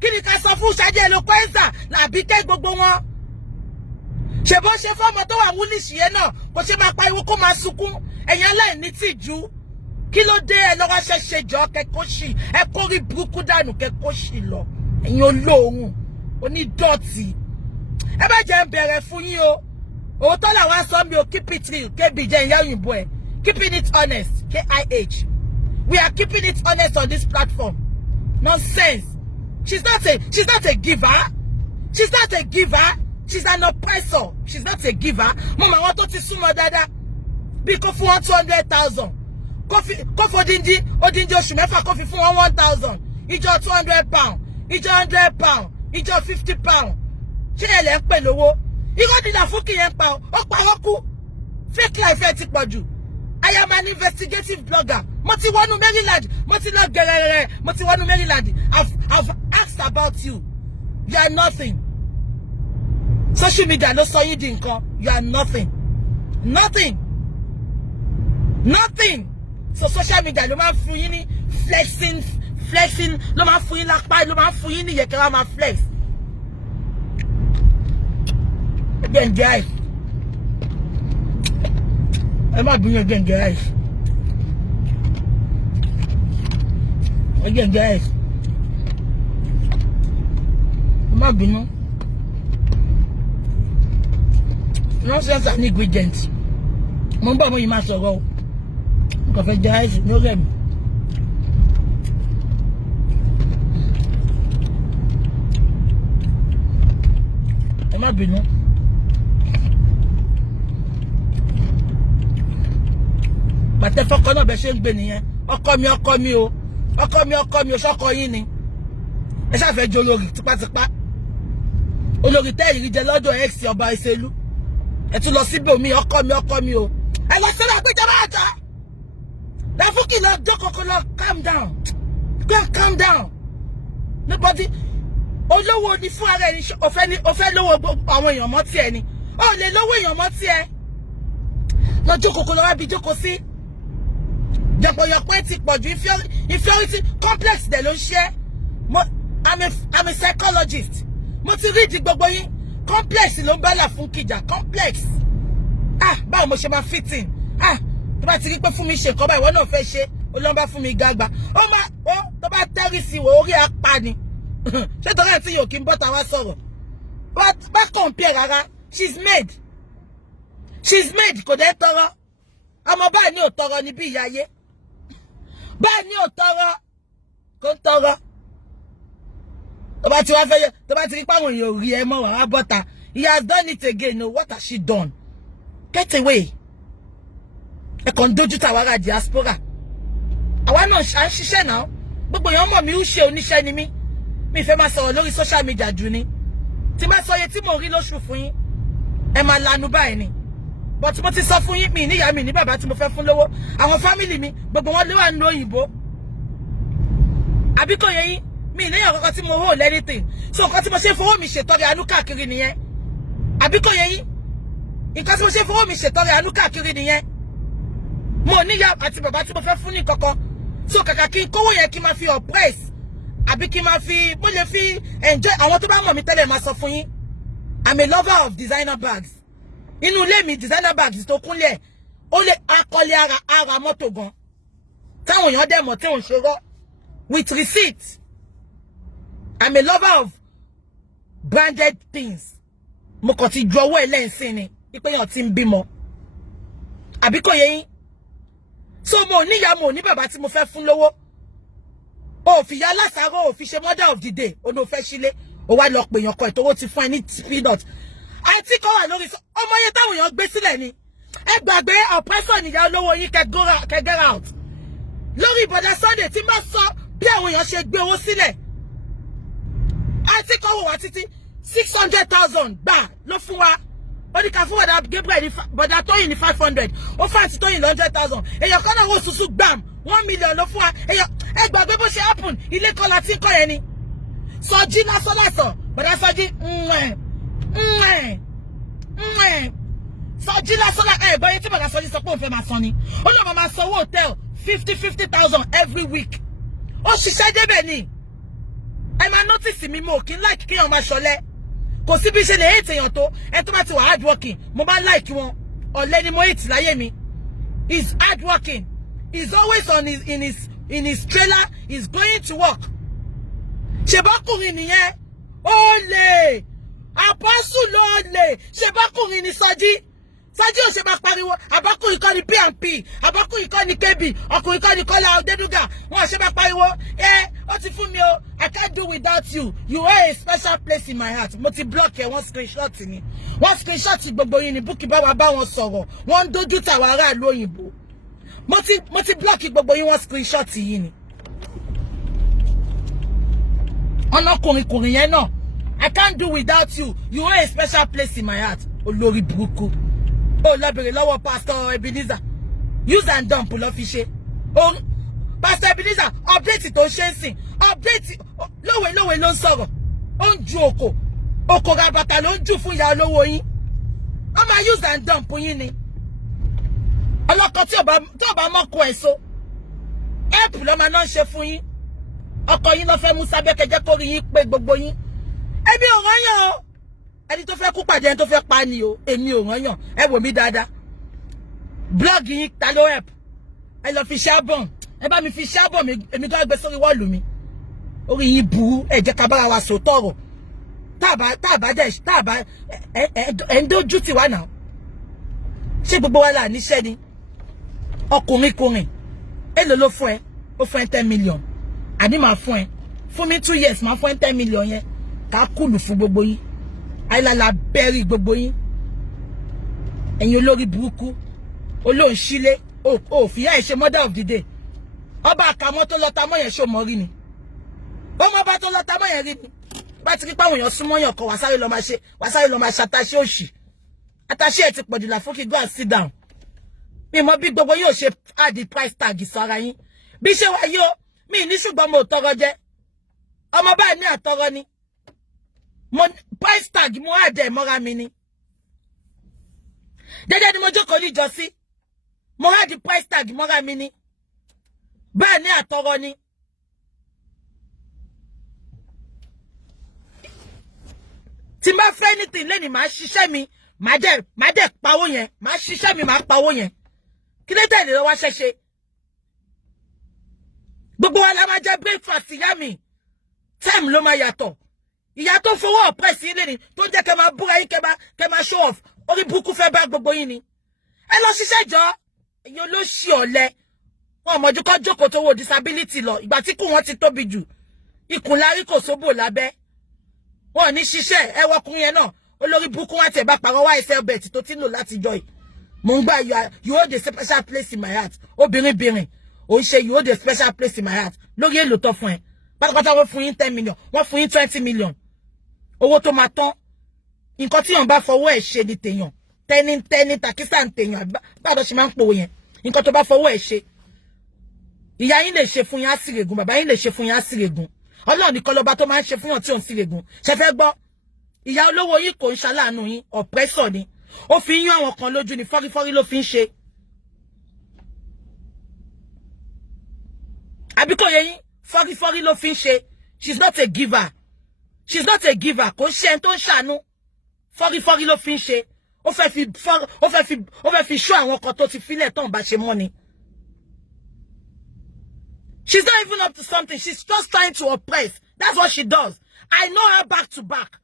Kí ni ká sọ fún Ṣadé Eloquenza làbí kẹ́ gbogbo wọn? Ṣé bó ṣe fọ́mọ tó wà múlìṣì yẹn náà kò ṣe máa pariwo kó máa sunkún ẹ̀yin aláìní tìjú. Kí ló dé ẹ lọ́wọ́ ṣẹ̀ṣẹ̀ jọ kẹ́kọ̀ọ́ṣì ẹ kórìí burúkú dànù kẹ́kọ̀ọ́ṣì lọ ẹ̀yin olóhùn onídọ̀tí. Ẹ bá jẹ́ ń bẹ̀rẹ̀ fún yín o. Òótọ́ làwọn sọ mi o keep it real kébì jẹ́ ìyá òyìnbó ẹ̀ keeping it honest KIH. We are keeping it honest on this platform. Nonsense. She's not a giver. She's not a giver. She's an oppressor. She's not a giver. Mama, what to sumo dada? Bí kò fún 200,000. Kò fún odindi oṣù mẹ́fà kò fi fún 1,000. Ìjọ £200. Ìjọ £100. Ìjọ £50. Ṣé ẹ lè ń pè lówó? Irọ́ dídà fún kí yẹn pa ó pa ó kú. Fake life ẹ ti pọ̀ jù. I am an investigative blogger. Mo ti wọnú Maryland. Mo ti lọ gẹ̀rẹ̀rẹ̀. Mo ti wọnú Maryland. I've asked about you. You are nothing. Social media ló sọ yín di nǹkan. You are nothing. Nothing. Nothing. So social media ló máa fún yín ní flexing ló máa fún yín lápá ló máa fún yín ní yẹ̀kẹ́ wá máa flex. Gẹ̀ǹgẹ̀ àì. Ẹ má bínú gẹ̀ǹgẹ̀ àì. Gẹ̀ǹgẹ̀ àì. Ẹ má bínú. Nonsense and ingredients. Mo ń bọ̀ mo yìí máa sọ̀rọ̀ o. Kò fẹ́ jẹ àìsí ní ọ̀rẹ́ mi. Ẹ má bínú. Bàtẹ́ fọ́kọ náà bẹ ṣe ń gbé nìyẹn. Ọkọ mi o. Ọkọ mi o ṣọ́kọ yín ni. Ẹ ṣàfẹ́ jẹ olórí tipátipá. Olórí tẹ́yìn rí jẹ lọ́dọ̀ ex ọba Ìṣèlú. Ẹ tún lọ síbò mi ọkọ mi o. Ẹ lọ sílẹ̀ àgbéjọba àjà. Láfúkì lọ jókòó lọ calm down. Calm down. Nobody. Olówó ni fún ara ẹni ó fẹ́ lówó gbogbo àwọn èèyàn mọ́ tiẹ̀ ni. Ó lè lówó èèyàn mọ́ tiẹ̀. Lọ jókòó lọ wá bí jókòó sí. Yọ̀pọ̀yọ̀pọ̀ ti pọ̀ ju inferiority complex dẹ̀ ló ń ṣe. I'm a psychologist. Mo ti rí di gbogbo yín. Complex ló ń bá là fún Kija. Complex. Báwo mo ṣe máa fit in? Tó bá ti rí pé fún mi ṣe nǹkan báyìí, ìwọ náà fẹ́ ṣe. ó lọ bá fún mi gàgbà ó tó bá tẹ́rì sí wo orí apá ni ṣé torí ẹ̀ tí yóò kí n bọ́ta wá sọ̀rọ̀ bá compare rárá she's made kò dé tọrọ ọmọ báyìí ní ò tọrọ ní bí ìyá ayé báyìí ní ò tọrọ kò ń tọrọ tó bá ti wá fẹ́ tó bá ti rí páwọn èèyàn rí ẹ mọ́ wàá bọ́ta he has done it again. No, what has she done? Get away. Ẹ kàn dojú tàwa ará diaspora. Àwa náà à ń ṣiṣẹ́ náà. Gbogbo èèyàn mọ̀ mí ó ṣe oníṣẹ́ ni mí. Mi fẹ́ máa sọ̀rọ̀ lórí social media jù ni. Tí bá sọ iye tí mo rí lóṣù fún yín, ẹ máa lanu báyìí ni. But mo ti sọ fún yín mi níyà mi ní bàbá tí mo fẹ́ fún lówó. Àwọn family mi gbogbo wọn ló wà ní òyìnbó. Àbí kò yé yín mi níyà kankan tí mo hold anything. So nǹkan tí mo ṣe fowó mi ṣètọrẹ àánú káàkiri nìyẹn. Àbí kò yé yín nǹkan tí mo ṣe fowó mi ṣètọrẹ àánú káàkiri nìyẹn. Mo níyà àti bàbá tí mo fẹ́ fún ní kankan. So kàkà kí n kówó yẹn kí n máa fi oppress àbí kí n máa fi mo lè fi enjoy àwọn tó bá mọ̀ mí tẹ́lẹ̀ máa sọ fún yín. I'm a lover of designer bags. Inú ilé mi designer bags tó kúnlẹ̀ ó lè akọ́lé ara mọ́tò gan. Táwọn èèyàn dẹ̀ mọ̀ tí òun ṣe rọ́ with receipt. I'm a lover of branded things. Mo kàn ti ju ọwọ́ ẹlẹ́sìn ni pé èèyàn ti ń bímọ. Àbí kò yé yín. So mo níyà mo ní bàbá tí mo fẹ́ fún lówó. O fi ya lásàrò o fi ṣe mother of the day. O no fẹ́ sílé. O wá lọ pè yàn kọ ìtọ́wọ́ ti fún ẹ ní peanut. Àti kọ́ wà lórí ọmọ yẹn táwọn èèyàn gbé sílẹ̀ ni. Ẹ gbàgbé oppression ìyá olówó yín kẹ́ get out. Lórí ìbọ̀dá Sunday tí máa sọ bí àwọn èèyàn ṣe gbé owó sílẹ̀. Àti kọ́ wò wá títí 600,000 gbà ló fún wa. Ó ní ká fún bọ̀dá Gabriel ní bọ̀dá Tóyìn ní 500. Ó fún àti Tóyìn 100,000. Èèyàn kan náà wò sùsù gbàm 1 million ló fún wa. Èèyàn ẹ gbàgbé bó ṣe happen ilé kan láti kọ́ yẹn ni. Sọjí lásán lásán bọ̀dá Sọjí Sọjí lásán lásán ẹ̀gbọ́n yẹn tí bọ̀dá Sọjí sọ pé òun fẹ́ máa san ni. Ó lọ́ máa sanwó hotel 50,000 every week. Ó ṣiṣẹ́ débẹ̀ ni. Ẹ máa notice mi mo kí n like kéèyàn máa ṣọlẹ. Kò sí bí ṣe lè hate èèyàn tó ẹ tó bá ti wà hard working mo bá like wọn. Ọ̀lẹ ni mo hate láyé mi. He's hard working. He's always on in his trailer. He's going to work. Ṣèbákùnrin nìyẹn. Ó lè. Apostle ló lè. Ṣèbákùnrin ni Sọjí. Sọjí ò ṣe máa pariwo. Àbákùnrin kọ́ ni P&P. Àbákùnrin kọ́ ni KB. Ọkùnrin kọ́ ni Kọ́lá Ọdẹ́dúgà. Wọ́n ṣe máa pariwo. Ó ti fún mi o. I can't do without you. You are a special place in my heart. Mo ti block ẹ wọ́n screenshot ni. Wọ́n screenshot gbogbo yín ni Bukky bá wa bá wọn sọ̀rọ̀. Wọ́n ń dojú tàwa aráàlú òyìnbó. Mo ti block gbogbo yín wọ́n screenshot yín ni. Ọlọ́kùnrin yẹn náà. I can't do without you. You are a special place in my heart. Olórí burúkú. Ó lọ bèrè lọ́wọ́ Pastor Ebenezer. Use and dump ló fi ṣe. Pastor Ebenezer update tó ṣe ń sìn. Update lówe ló ń sọ̀rọ̀. Ó ń ju oko rabata ló ń jù fún ìyá olówó yín. Ó máa use and dump yín ni. Ọlọ́kọ tí ò bá mọ́kọ ẹ̀ so. Help ló máa náà ṣe fún yín. Ọkọ yín ló fẹ́ mú sábẹ́kẹ́ jẹ́ kó rí yín pé gbogbo yín. Èmi ò rányàn o. Ẹni tó fẹ́ kú pàdé ẹni tó fẹ́ pa ni o. Èmi ò rányàn. Ẹ wò mí dáadáa. Blog yín ta ló help. Ẹ lọ fi ṣáàbọ̀n. Ẹ bá mi fi ṣáàbọ̀n èmi tó gbé sórí wọ́ọ̀lù mi. Orí yín burú ẹ jẹ́ ká bára wa sòótọ́ ọ̀rọ̀. Tá bá ẹ ń dójú tì wá náà. Ṣé gbogbo wa là níṣẹ́ ni? Ọkùnrin. Èló ló fún ẹ? Ó fún ẹ 10 million. Àní máa fún ẹ. Fún mi 2 years máa fún ẹ 10 million yẹn. Ká kùlù fún gbogbo yín. Àìlàlà bẹ́rì gbogbo yín. Ẹ̀yin olórí burúkú. Olóhùn sílé. Ó fìyà ẹ̀ ṣe mother of the day. Ọba àkàmọ́ tó lọ tamọ́ yẹn ṣó mọ́ rí ni. Ọmọ bá tó lọ tamọ́ yẹn rí ni. Bá ti rí páwọn èèyàn súnmọ́ yàn kan wá sáré lọ máa ṣe àtàṣe òṣì. Àtàṣe ẹ̀ ti pọ̀jù là fún kí go and sit down. Mi mọ bí gbogbo yóò ṣe add the price tag sára yín. Bí ṣe wá yó, mi ní ṣùgbọ́n mo tọrọ jẹ. Ọmọ báyìí ní àtọrọ ni. Mo price tag mo add ẹ̀ mọ́ra mi ni. Dédé ni mo jókòó ní ìjọsí. Mo add the price tag mọ́ra mi ni. Báyìí ní àtọrọ ni. Tí má fẹ́ anything lẹ́ni máa ṣiṣẹ́ mi, máa dẹ̀ pawó yẹn, máa ṣiṣẹ́ mi máa pawó yẹn. Kí ló tẹ̀lé lọ́wọ́ ṣẹ́ṣe? gbogbo wa la máa jẹ breakfast ìyá mi time ló máa yàtọ̀ ìyá tó fowó oppress yín lẹ́ni tó jẹ́ kẹ́ máa búra yín kẹ́ máa show off orí burúkú fẹ́ bá gbogbo yín ni ẹ lọ ṣiṣẹ́ jọ èyí olóṣì ọ̀lẹ wọn mọ̀jú kọ́ jókòó tó wo disability lọ ìgbà tí kù wọn ti tóbi jù ikùn lárí kò sóbò lábẹ́ wọn ní ṣiṣẹ́ ẹ wọkùnrin yẹn náà olórí burúkú wọn tẹ̀ bá pàrọ̀ wá ẹsẹ̀ bẹ̀tì tó ti lò láti jọ yìí mo ń gbà you hold a special place in my heart obìnrin ò ń ṣe you hold a special place in my heart lórí èlò tó fún ẹ pátápátá wọ́n fún yín 10 million wọ́n fún yín 20 million owó tó máa tán nǹkan tí yàn bá fọwọ́ ẹ̀ ṣe ni tèèyàn tẹ́ni takísà ń tèèyàn báwo ṣe máa ń pòwò yẹn nǹkan tó bá fọwọ́ ẹ̀ ṣe ìyá yín lè ṣe fún yín á sì règùn bàbá yín lè ṣe fún yín á sì règùn Ọlọ́run nìkan lọ́ba tó máa ń ṣe fún yàn tí òun sì règùn ṣe fẹ́ gbọ́ ìyá olówó yín kò ń ṣaláàánú yín ọ̀pẹ́sọ̀ ni ó fi yín àwọn kan lójú ni fọ́rífọ́rí ló fi ń ṣe àbí kò yẹ yín fọ́rífọ́rí ló fi ń ṣe she's not a giver kò ń ṣe ẹni tó ń ṣàánú fọ́rífọ́rí ló fi ń ṣe ó fẹ́ fi ṣọ́ àwọn kan tó ti filẹ̀ tó ń bá ṣe mọ́ ni. She's not even up to something. She's just trying to oppress. That's what she does. I know her back to back.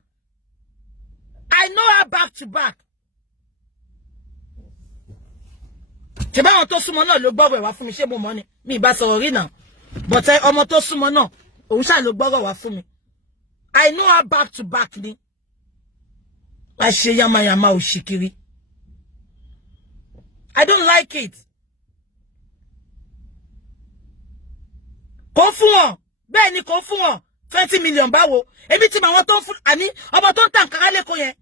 Tẹ́bá àwọn tó súnmọ́ náà ló gbọ́rọ̀ wá fún mi ṣé mo mọ̀ ni mi bá sọ̀rọ̀ rí náà but ọmọ tó súnmọ́ náà òun ṣáà ló gbọ́rọ̀ wá fún mi. I know her back to back ni. I ṣe yamayama òṣìkiri. I don't like it. Kò fún wọn bẹ́ẹ̀ ni kò fún wọn 20 million báwo ebi tí màwọn tó ń fún àní ọmọ tó ń tàn kára lẹ́kọ̀ọ́ yẹn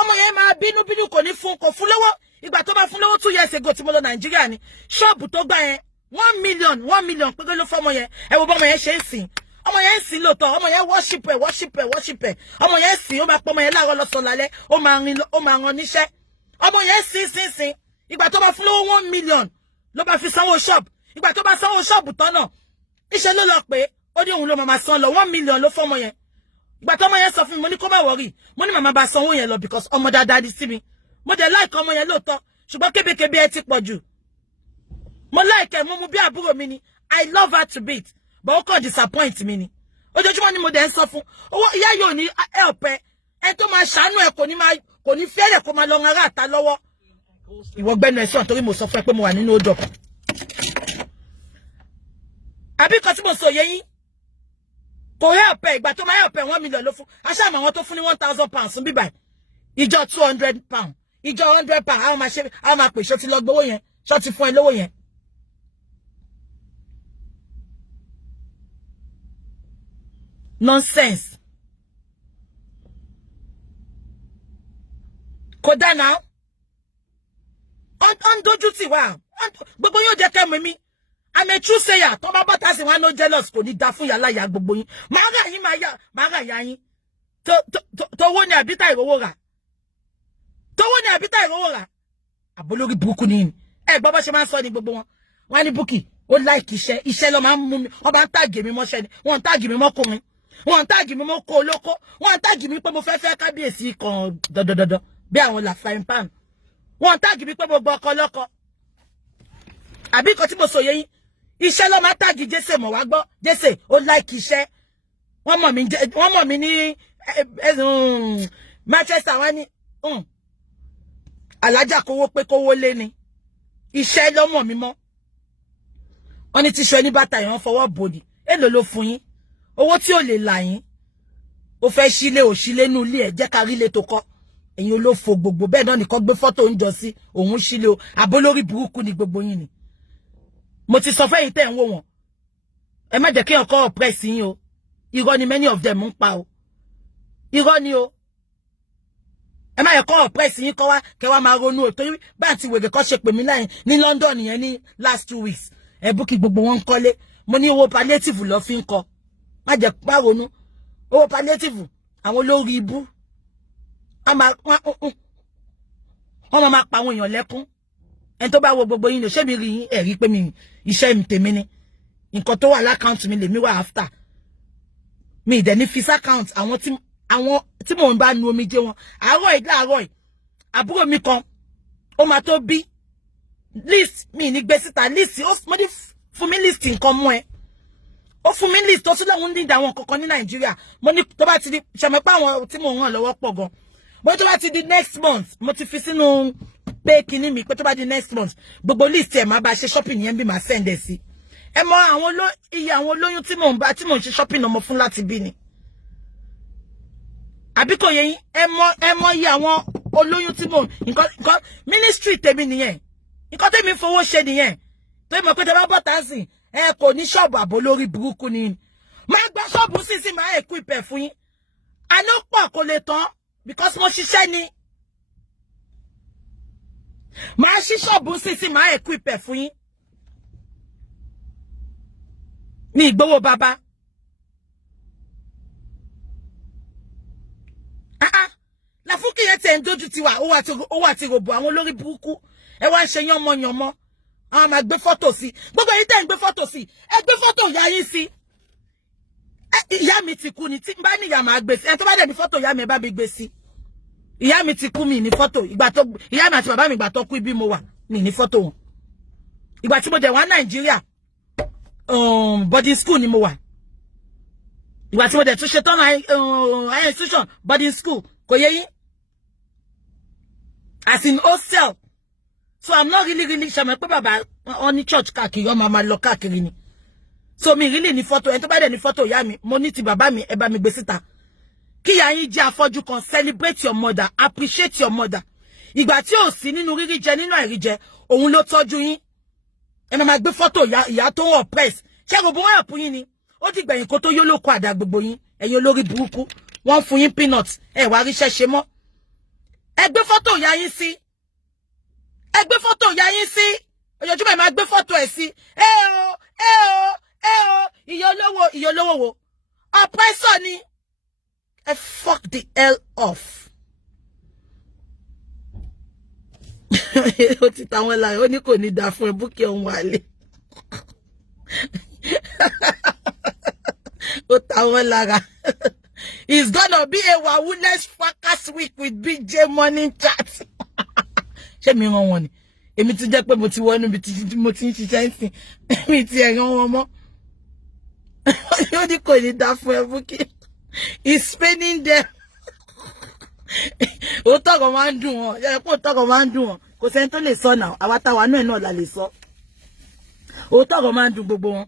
ọmọ yẹn máa bínú kò ní fún kò fún lọ́wọ́ ìgbà tó bá fún lọ́wọ́ 2 years ago tí mo lọ Nàìjíríà ni ṣọ́ọ̀bù tó gbà yẹn 1 million péré ló fọ́mọ yẹn ẹ wo bọ́mọ yẹn ṣe ń sìn ọmọ yẹn ń sìn lóòótọ́ ọmọ yẹn worship ẹ̀ ọmọ yẹn sìn ó máa pọ́ ọmọ yẹn láàárọ̀ lọ́sàn lálẹ́ ó máa rán níṣẹ́ ọmọ yẹn sìn ìgbà tó bá fún lọ́wọ́ 1 million ló bá fi sanwó ṣọ́ọ̀bù ìgbà tó bá sanwó ṣọ́ọ̀bù tán náà iṣẹ́ ló lọ pé ó ní òun ló máa san lọ 1 million ló fọ́mọ yẹn ìgbà tó ọmọ yẹn sọ fún mi mo ní kó má wọrí mo ní màmá bá sanwó yẹn lọ because ọmọ dáadáa di sí mi mo dẹ̀ like ọmọ yẹn lóòótọ́ ṣùgbọ́n kébékébé ẹ ti pọ̀ jù mo like ẹ mo mú bí àbúrò mi ni I love her to bit but ó kàn disappoint mi ni ojoojúmọ́ ni mo dẹ̀ ń sọ fún owó ìyá yóò ní help ẹ tó máa ṣàánú ẹ kò ní fẹ́rẹ̀ kó máa lọ ran ará àta lọ́wọ́ ìwọ gbẹ́nu ẹ̀ sọ̀n torí mo sọ fún ẹ pé mo wà nínú odò àbí kan tí mo sọ yẹ yín kò help ìgbà tó máa help 1 million ló fún aṣáàmù àwọn tó fún ní 1,000 pounds fún bíbá ìjọ 200 pounds ìjọ 100 pounds àwọn máa pè ṣó ti lọ gbowó yẹn ṣó ti fún ẹ lówó yẹn. Nonsense. Kò dá náà on dojú tì wá gbogbo yóò jẹ́ kẹ́ mọ̀ mi. I'm a true sayer. Tó bá bọ́ta sí wọn no jealous kò ní dá fún yàrá ya gbogbo yín. Màá rà yá yín. Tówó ni àbítà ìrówó rà. Àbólórí burúkú ni. Gbọ́ bó ṣe máa ń sọ ní gbogbo wọn. Wọ́n ní Bukky ó like iṣẹ́ ló máa ń mú mi. Wọ́n bá ń tàgì mi mọ́ṣẹ́ ni. Wọ́n ń tàgì mi mọ́kùnrin. Wọ́n ń tàgì mi mọ́kọ olóko. Wọ́n ń tàgì mi pé mo fẹ́ kábíyèsí kan dandandandan bí àwọn la frying pan. Wọ́n ń tàgì mi pé mo gbọ́ ọkọ lọ́kọ. Àbí kan tí mo sọ yẹn iṣẹ́ ló máa tàgì Jésè mọ̀ wá gbọ́ Jésè ó like iṣẹ́ wọ́n mọ̀ mí ní Manchester wọ́n ní alájà kówó pé kówó lé ni iṣẹ́ ló mọ̀ mí mọ́ wọ́n ní tíṣọ ẹni bàtà yẹn fọwọ́ bòdì èlò ló fún yín owó tí ò lè là yín ó fẹ́ sílé ò sílé nú ilé ẹ̀ jẹ́ ká rí ilé tó kọ́ ẹ̀yin olófo gbogbo bẹ́ẹ̀ náà nìkan gbé fọ́tò ń jọ sí òun sílé o àbólórí burúkú ni gbogbo yín ni mo ti sọ fẹ́yìn tẹ́ ń wò wọ́n ẹ má jẹ́ kí ọkọ̀ oppress yín o irọ́ ni many of them ń pa o irọ́ ni o ẹ má yẹ kọ́ oppress yín kọ́ wá kẹ́ wá máa ronú o torí bá àti wèrè kọ́ ṣe pè mí láyìn ní London yẹn ní last 2 weeks Bukky gbogbo wọn ń kọ́lé mo ní owó palliative lọ fi ń kọ́ má jẹ́ má ronú owó palliative àwọn olórí ibú wọ́n máa pa àwọn èèyàn lẹ́kún ẹni tó bá wo gbogbo yín ló ṣé mi rí yín ẹ rí pé mi iṣẹ́ mi tèmi ni nǹkan tó wà l'account mi lèmi wà after mi dẹ̀ ní fis account àwọn tí mò ń bá nu omi jẹ wọn àárọ̀ àbúrò mi kan ó máa tó bí list mi ní gbé síta list ó mo ní fún mi list nǹkan mú ẹ ó fún mi list tó sì lóun ní àwọn kankan ní Nàìjíríà mo ní tó bá ti di ṣàmì pé àwọn tí mo ràn lọ́wọ́ pọ̀ gan bó tó bá ti di next month mo ti fi sínú pé kíní mi pé tó bá di next month gbogbo list ẹ̀ máa bá ṣe shopping yẹn bí máa send ẹ̀ sí ẹ mọ àwọn iye àwọn olóyún tí mò ń ṣe shopping ọmọ fún láti bí ni àbí kò yé yín ẹ mọ iye àwọn olóyún tí mò nǹkan ministry tèmi nìyẹn nǹkan tèmi fowó ṣe nìyẹn tó mọ̀ pé tẹ́ bá bọ́ tá sìn ẹ kò ní ṣọ́ọ̀bù àbò lórí burúkú ni máa gba ṣọ́ọ̀bù sísìn máa equip ẹ̀ fún yín àná pọ̀ kò lè tán because mo ṣiṣẹ́ ni máa ṣí ṣọ́ọ̀bù sísìn máa equip ẹ̀ fún yín ní ìgbówó bàbá Làfúnkì yẹn tẹ̀ ń dojú ti wà ó wà ti ròbò àwọn olórí burúkú ẹ wá ń ṣe yánmọ́yánmọ́ àwọn máa gbé fọ́tò sí gbogbo èyí tẹ́ ń gbé fọ́tò sí ẹ gbé fọ́tò ìyá yín sí ìyá mi ti kú ni tí n bá ní ìyá máa gbé sí ẹ tó bá dẹ̀ ní fọ́tò ìyá mi ẹ bá mi gbé sí ìyá mi ti kú mi ní fọ́tò ìgbà tó ìyá mi àti bàbá mi ìgbà tó kú ibi mo wà mi ní fọ́tò wọn ìgbà tí mo dẹ̀ wá Nàìjíríà boarding school ni mo wà ìgbà tí mo dẹ̀ tún ṣe tán higher institution boarding school kò yé yín as in hostel so I'm not really ṣàmì pé bàbá wọn ní church káàkiri ọmọ máa lọ káàkiri ni so mi really ní fọ́tò ẹni tó bá dẹ̀ ní fọ́tò ìyá mi mo ní ti bàbá mi ẹ bá mi gbé síta kí ìyá yín jẹ́ afọ́jú kan celebrate your mother appreciate your mother ìgbà tí ò sí nínú rírí jẹ nínú àìrí jẹ òun ló tọ́jú yín ẹ máa gbé fọ́tò ìyá tó wọ̀ press ṣé gbogbo wọn ẹ̀pù yín ni ó ti gbẹ̀yìn kó tó yó lóko àdá gbogbo yín ẹ̀yin olórí burúkú wọ́n fún yín peanut ẹ wá ríṣẹ́ ṣe mọ́ ẹ gbé fọ́tò ìyá yín sí ẹ gbé fọ́tò ìyá yín sí ojoojúmọ́ ẹ máa gbé fọ́tò ẹ̀ sí ìyá olówó wo oppressor ni ẹ fuck the hell off. ó ti tàwọn lára ó ní kò ní dá fún ẹ búkẹ́ òun wálé ó tàwọn lára. It's gonna be a wahooeless fracas week with BJ Morning Chat. Ṣé mi rán wọn ni? Èmi ti jẹ́ pé mo ti wọnú bí mo ti ń ṣiṣẹ́ ńsìn. Mi ti ẹ̀ rán wọn mọ́. Yóò ní kò ní dá fún ẹ Bukky. He's spinning them. Ó tọ̀gọ̀ máa ń dùn wọn. Yẹ kó tọ̀gọ̀ máa ń dùn wọn. Kò sẹ́ni tó lè sọ náà. Àwa táwa náà la lè sọ. Ó tọ̀gọ̀ máa ń dùn gbogbo wọn.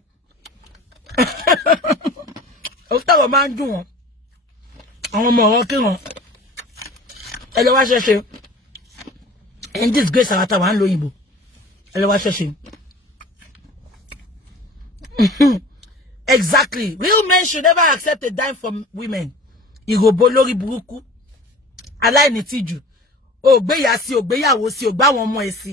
Ó tọ̀gọ̀ máa ń dùn wọn. Àwọn ọmọ ọ̀rọ̀ kí wọn ẹ lọ wá ṣẹṣẹ in disgrace àwọn àtàwọn ń lo òyìnbó ẹ lọ wá ṣẹṣẹ. Exactly, real men should never accept a dime from women. Ìròbó lórí burúkú aláìnítìjú ògbéyà sí ògbéyàwó sí ògbá àwọn ọmọ ẹ̀ sí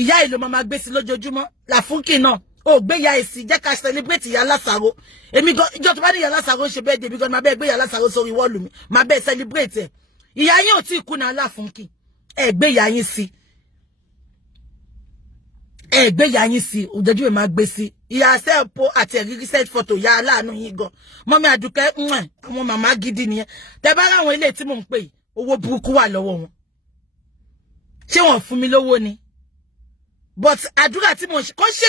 ìyá ìlú máa gbé sí lójoojúmọ́ Làfúnkì náà ògbéyà ẹ̀ sí jẹ́ ká celebrate ìyá Lásàrò èmi gan ìjọ tó bá ní ìyá Lásàrò ṣe bẹ́ẹ̀ débi gan máa bẹ́ẹ̀ gbé ìyá Lásàrò sórí wọ́ọ̀lù mi máa bẹ́ẹ̀ celebrate ẹ̀ ìyá yín ò tí ì kú náà Làfúnkì ẹ̀ gbé ìyá yín sí ẹ̀ gbé ìyá yín sí òjòjú ẹ̀ máa gbé sí ìyá sẹ́ẹ̀pọ̀ àti ẹ̀rírí set photo ìyá aláàánú yín gan mọ́mí Àdùkẹ́ àwọn màmá gidi nìyẹn tẹ́ bá láwọn ilé tí mò ń pè yìí owó burúkú wà lọ́wọ́ wọn ṣé wọ́n fún mi lówó ni but àdúrà tí mo ṣe kò ṣe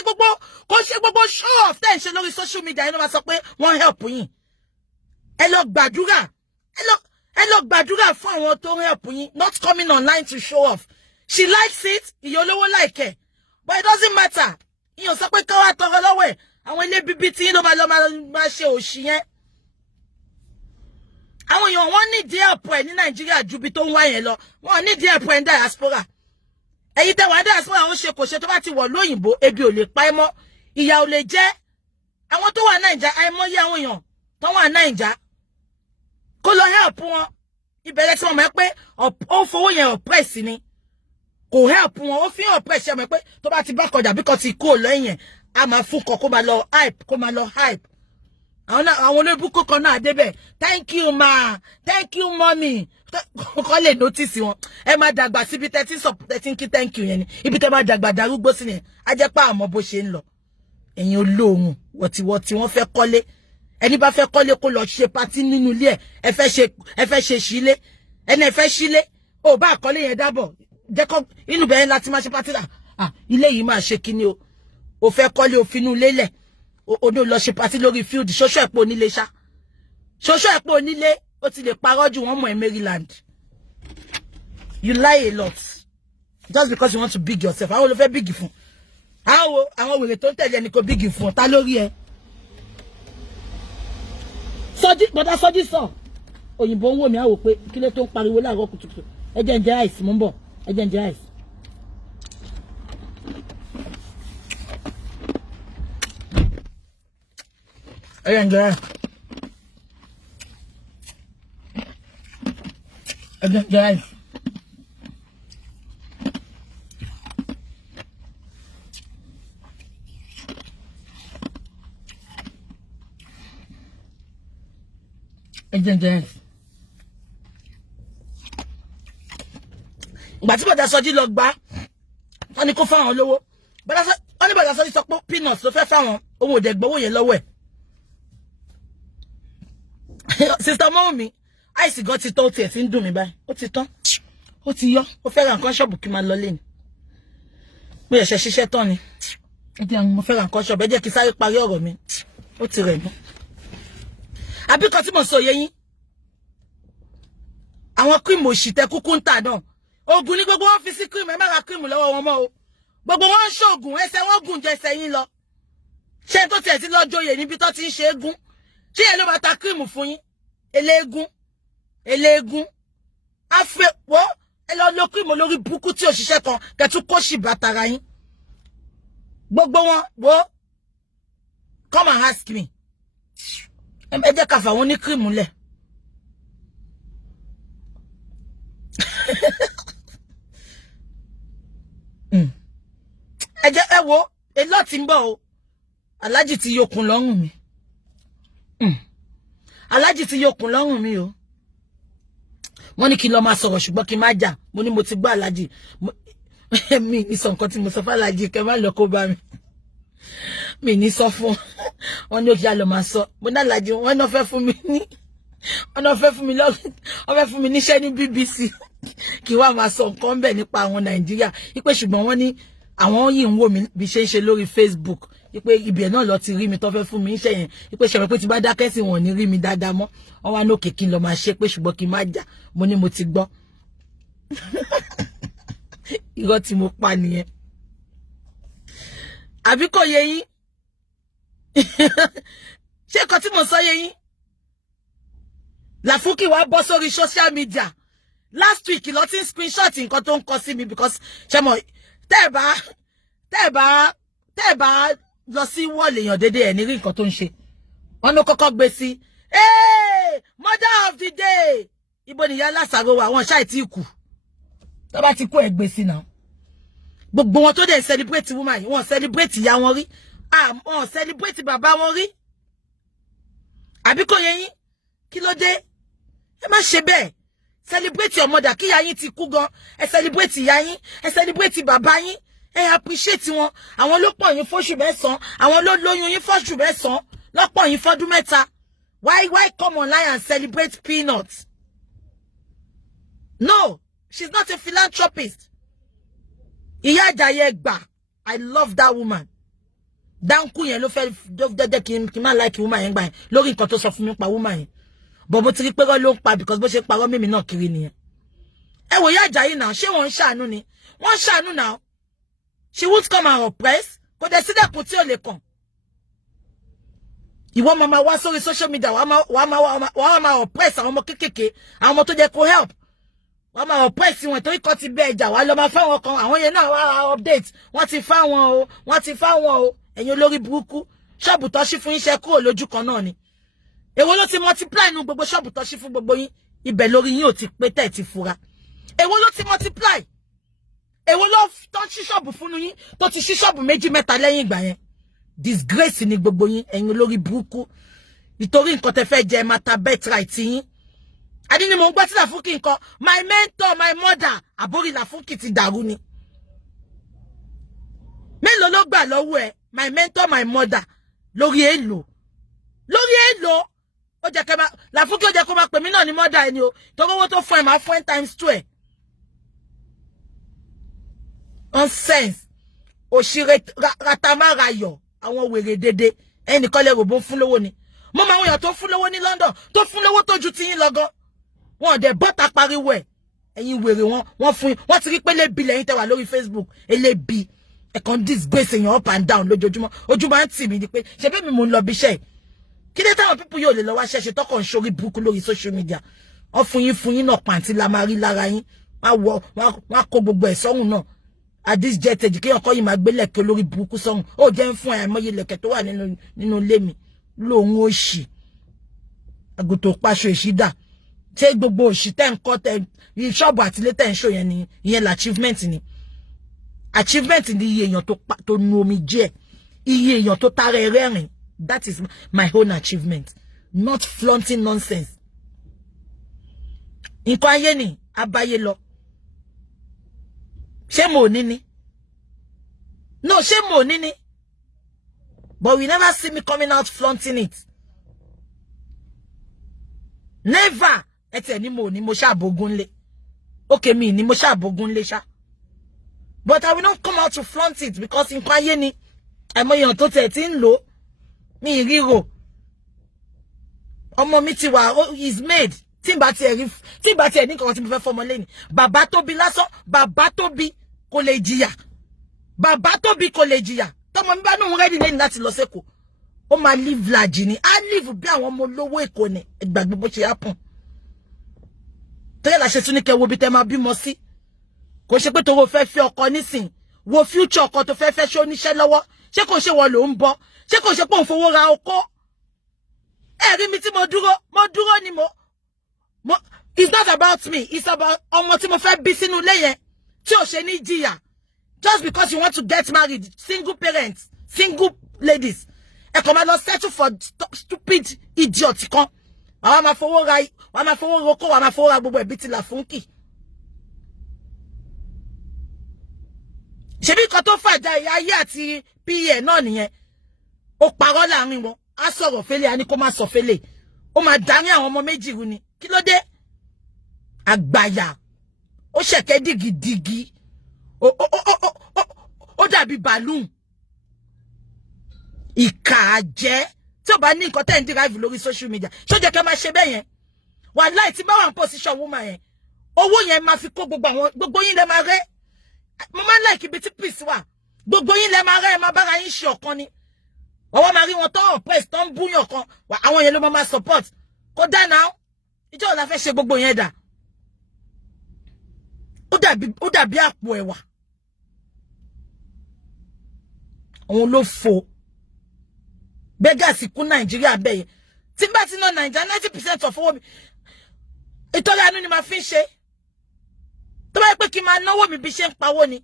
gbogbo show off tẹ́ ń ṣe lórí social media yẹn ló máa sọ pé wọ́n help yín ẹ lọ gbàdúrà fún àwọn tó ń help yín not coming online to show off. She likes it ìyá olówó like ẹ but it doesn't matter ìyẹn sọ pé káwá tọrọ lọ́wọ́ ẹ̀ àwọn ilé bíbí tí yín ló máa ṣe òṣì yẹn àwọn èèyàn wọ́n ní help ẹ ní Nàìjíríà ju bí tó ń wá yẹn lọ wọ́n ní help ẹ ní diaspora èyí tẹ́ wà diaspora ó ṣe kò ṣe tó bá ti wọ̀ lóyìnbó ebi ò lè pa ẹ́ mọ́ ìyà ò lè jẹ àwọn tó wà Naija àìmọye àwọn èèyàn tó wà Naija kó lọ help wọn ìbẹ̀rẹ̀ tí wọ́n mọ̀ pé ó fowó yẹn oppress ni kò help wọn ó fi oppress ṣe mọ̀ pé tó bá ti bá kọjá bí kò ti kó lẹ́yìn a máa fún kọ kó máa lọ hype àwọn olóbùkún kan náà débẹ̀ thank you ma thank you mommy kọ́ lè notice wọn ẹ máa dàgbà síbi 13 kí thank you yẹn ni ibi tẹ́ máa dàgbà darúgbó sí ni a jẹ́ pé àmọ́ bó ṣe ń lọ ẹ̀yin olóhùn wọ̀tíwọ̀tí wọ́n fẹ́ kọ́lé ẹni bá fẹ́ kọ́lé kó lọ ṣe patí nínú ilé ẹ fẹ́ ṣe sílé ẹni ẹ fẹ́ sílé ó bá àkọ́lé yẹn dábọ̀ jẹ́ kọ́ inú bẹ̀rẹ̀ láti máa ṣe patí là ilé yìí máa ṣe kíní o fẹ́ kọ́lé òfinú lélẹ̀ Odo lọ ṣe party lórí field ṣoṣo epo nílé ṣá. Ṣoṣo epo nílé ó ti lè parọ́ jù wọ́n mọ̀ Maryland. You lie a lot. Just because you want to big yourself. Àwọn ló fẹ́ big fún. Àwọn wèrè tó ń tẹ̀lé ẹni kò big fún. Ta lórí ẹ. Bọ́dá Sọ́jí sọ. Òyìnbó ń wò mí á wò pé kí ló tó ń pariwo láàárọ̀ kùtùkùtù. Ẹ jẹ́ ń jẹ ice mo ń bọ̀. Ẹ jẹ́ ń jẹ ice. Ẹ jẹ́ ń jẹ ice. Ẹ jẹ́ ń jẹ ice. Ìgbà tí Bọ́dá Sọ́jí lọ gbà wọ́n ní kó fáwọn lówó wọ́n ní Bọ́dá Sọ́jí sọ pé peanuts ló fẹ́ fáwọn owó òdẹ gbowó yẹn lọ́wọ́ ẹ̀. Sister Mọ́wùmí àìsí gan ti tán ó tiẹ̀ ti ń dùn mí báyìí ó ti tán ó ti yọ ó fẹ́ ra nǹkan ṣọ́ọ̀bù kí n máa lọ lé ni pé ẹ̀ṣẹ̀ ṣiṣẹ́ tán ni mo fẹ́ ra nǹkan ṣọ́ọ̀bù ẹ jẹ́ kí sáré parí ọ̀rọ̀ mi ó ti rẹ̀ mọ́. Àbíkọ́ tí mo sọ yẹ yín àwọn cream òṣìtẹ́ kúkú ń tà náà oògùn ní gbogbo wọn fi sí cream ẹ má ra cream lọ́wọ́ wọn mọ́ o gbogbo wọn ń ṣoògùn ẹsẹ̀ wọn gùn jẹ ẹsẹ̀ yín lọ ṣé tó tiẹ̀ ti lọ joyè níbi tó ti ń ṣe égún ṣé ẹ ló máa ta cream fún yín eléégún afẹ́ wọ́ ẹ lọ lo cream olórí burúkú tí òṣìṣẹ́ kan kẹtù kó ṣì bá tara yín gbogbo wọn wo come and ask me ẹ jẹ́ ká fà wọ́n ní cream lẹ̀. Ẹ wo a lot ń bọ̀ o Alhaji ti yokùn lọ́rùn mi Alhaji ti yokùn lọ́rùn mi o wọ́n ní kí n lọ máa sọ̀rọ̀ ṣùgbọ́n kí n má jà mo ní mo ti gbọ́ Alhaji mi ní sọ nǹkan tí mo sọ fún Alhaji kẹ́ má lọ kó bá mi ní sọ fún wọn ní ó kí á lọ máa sọ mo ní Alhaji wọn náà fẹ́ fún mi ní wọn náà fẹ́ fún mi lọ́wọ́ wọn fẹ́ fún mi níṣẹ́ ní BBC kí wá máa sọ nǹkan bẹ́ẹ̀ nípa àwọn Nàìjíríà ipe ṣùgbọ́n wọ́n ní àwọn yìí ń wò mí bí ṣe ń ṣe lórí Facebook ipe ibẹ̀ náà lọ ti rí mi tó fẹ́ fún mi iṣẹ́ yẹn ipe ṣe pé tí bá dákẹ́ sí wọn ní rí mi dáadáa mọ́ wọn wá ní òkè kí n lọ máa ṣe pé ṣùgbọ́n kí n má jà mo ní mo ti gbọ́ irọ́ tí mo pa nìyẹn àbí kò yé yín ṣé nǹkan tí mo sọ yé yín Làfúkì wá bọ́ sórí social media last week lọ tí ń screenshot nǹkan tó ń kọ sí mi because ṣe mọ̀ tẹ́ ẹ bá lọ sí wall èèyàn dédé ẹ̀ ní rí nǹkan tó ń ṣe wọn ló kọ́kọ́ gbé sí mother of the day ibo nìyá lásàrò wà wọn ṣáì tí kù tó bá ti kú ẹ gbé sí náà gbogbo wọn tó dẹ̀ celebrate woman yìí wọn celebrate ìyá wọn rí wọn celebrate bàbá wọn rí àbí kò yẹ yín kí ló dé ẹ má ṣe bẹ́ẹ̀ celebrate your mother kí ìyá yín ti kú gan ẹ celebrate ìyá yín ẹ celebrate bàbá yín ẹ appreciate wọn àwọn ló pọ̀ yín fóṣù mẹ́sàn àwọn ló lóyún yín fóṣù mẹ́sàn lọ́pọ̀ yín fọ́dún mẹ́ta why come online and celebrate peanuts no she's not a philanthropist ìyá Àjàyè gbà I love that woman dáńkù yẹn ló fẹ́ dẹ́dẹ́ kí n má like woman yẹn gbà yẹn lórí nǹkan tó sọ fún mi pa woman yẹn bọ̀bọ̀ ti rí pé ló ń pa because bó ṣe parọ́ mímí náà kiri nìyẹn ẹ wò ìyá Àjàyè náà ṣé wọ́n ń ṣàánú ni wọ́n ń ṣàánú náà she won't come and oppress kò dẹ̀ sí dẹ́kun tí ò lè kàn ìwọ máa wá sórí social media wàá máa oppress àwọn ọmọ kékèké àwọn ọmọ tó jẹ́ kó help wàá máa oppress wọn torí kọ́ ti bẹ́ ẹja wàá lọ máa fáwọn kan àwọn yẹn náà wá update wọ́n ti fáwọn o ẹ̀yin olórí burúkú ṣọ́ọ̀bù tó ṣí fún iṣẹ́ kúrò lójú kan náà ni èwo ló ti multiply nu gbogbo ṣọ́ọ̀bù tó ṣí fún gbogbo yín ibẹ̀ lórí yín ò ti pé tẹ̀ ti fura èwo ló ti multiply èwo ló tó ṣí ṣọ́ọ̀bù fún yín tó ti ṣí ṣọ́ọ̀bù méjì mẹ́ta lẹ́yìn ìgbà yẹn disgrace ni gbogbo yín ẹ̀yin olórí burúkú nítorí nǹkan tẹ́ fẹ́ jẹ máa ta birthright yín adi ni mo ń gbọ́ tí Làfúkì nǹkan my mentor my mother àbórí Làfúkì ti dàrú ni mélòó ló gbà lọ́wọ́ ẹ my mentor my mother lórí èlò ó jẹ́ kẹ́ máa Làfúkì ó jẹ́ kó máa pè mí náà ní mother ẹni o torí owó tó fún ẹ máa fún ẹ times 2 nonsense òṣèré ratamarayọ̀ àwọn wèrè dédé ẹnìkan lè ròbó fún lówó ni mo máa ń yàn tó fún lówó ní London tó fún lówó tó ju ti yín lọ gan wọn dẹ̀ bọ́ta pariwo ẹ̀ ẹ̀yin wèrè wọ́n fún wọ́n ti rí pé lébi lẹ́yìn tẹ́ wà lórí Facebook elébi ẹ̀kan disgrace èèyàn up and down lójoojúmọ́ ojú máa ń tì mí ni pé ṣe bẹ́ẹ̀ mi mò ń lọ bí iṣẹ́ kí ló táwọn pípù yóò lè lọ wá ṣẹ̀ṣẹ̀ tọkọ̀ ń ṣorí burúkú lórí social media wọ́n fún yín náà pàǹtí la máa rí lára yín wọ́n kó gbogbo ẹ̀ sọ́hùn náà àdís jẹ́ tẹ̀jì kí ọkọ yìí máa gbé lẹ̀kẹ́ olórí burúkú sọ́hùn ó jẹ́ ń fún àìmọye lẹ̀kẹ́ tó wà nínú ilé mi lóhun òṣì àgùntò paṣọ èṣídà ṣé gbogbo òṣì tẹ́ ń kọ́ tẹ́ ṣọ́ọ̀bù àtìlé tẹ́ ń ṣò yẹn ni ìyẹn l'achievement ni achievement ni iye èèyàn tó nu omi jẹ́ iye èèyàn tó tara ẹ rẹ́rìn that is my own achievement not flaunting nonsense nǹkan ayé ni abáyé lọ ṣé mo ní ni no ṣé mo ní ni but we never see me coming out flaunting it never ete ni mo ṣàbògún lé okay mi ni mo ṣàbògún lé ṣá but I will not come out to flaunt it because nǹkan ayé ni àìmọye tó tẹ̀ tí ń lò mi ríro ọmọ mi ti wà is made tí bá tiẹ̀ ní nǹkan tí mo fẹ́ fọmọ lẹ́ni bàbá tó bí lásán bàbá tó bí kò lè jìyà bàbá tó bí kò lè jìyà tọmọ mi bá nóhun rẹ́dì lẹ́ni láti lọ sẹ́kọ̀ọ́ ó máa live large ni á live bí àwọn ọmọ olówó Èkó ni ìgbàgbé bó ṣe happen tẹ́lẹ̀ la ṣe tún ní kẹ́ wo bí tẹ́ máa bímọ sí kò ṣe pé tówó fẹ́ fẹ́ ọkọ nísìn wo future ọkọ tó fẹ́ ṣe oníṣẹ́ lọ́wọ́ ṣé kò ṣe wọ́n ló ń bọ́ ṣé kò ṣe pé òun fowó ra oko ẹ̀rí mi tí mo dúró ni mo it's not about me it's about ọmọ tí mo fẹ́ bí sínú ilé yẹn tí ò ṣe ní jìyà just because you want to get married single parents single ladies ẹ kàn máa lọ settle for stupid idiot kan àwọn máa fowó ra wọ́n máa fowó roko wọ́n máa fowó ra gbogbo ẹ̀bí ti là fúnkì ṣebí kan tó fàjà ayé àti pa náà nìyẹn ó parọ́ láàrin wọn á sọ̀rọ̀ fẹ́lẹ̀ á ní kó má sọ fẹ́lẹ̀ ó máa darí àwọn ọmọ méjì rú ni kí ló dé àgbàyà ó ṣẹ̀kẹ́ dìgìdìgì ó dàbí balloon ìkà àjẹ́ tí ó bá ní nǹkan tẹ́ ń derive lórí social media ṣó jẹ́ kẹ́ máa ṣe bẹ́ẹ̀ yẹn wàláì tí bá wà ní position woman yẹn owó yẹn máa fi kó gbogbo yín lẹ máa rẹ́ mo máa ń like ibi tí peace wà gbogbo yín lẹ máa rẹ́ ẹ máa bára yín ṣe ọ̀kan ni ọwọ́ máa rí wọn tó oppress tó ń búyàn kan àwọn yẹn ló máa support kó dá náà ìjọ ò la fẹ́ ṣe gbogbo yẹn dà ó dàbí àpò ẹ̀wà òun ló fò bẹ́gàsì kún Nàìjíríà bẹ́yẹ tí bá ti ná Nàìjíríà 90% of owó mi ìtọ́rẹ àánú ni máa fi ń ṣe tó bá yẹ pé kí n máa náwó mi bí ṣe ń pawó ni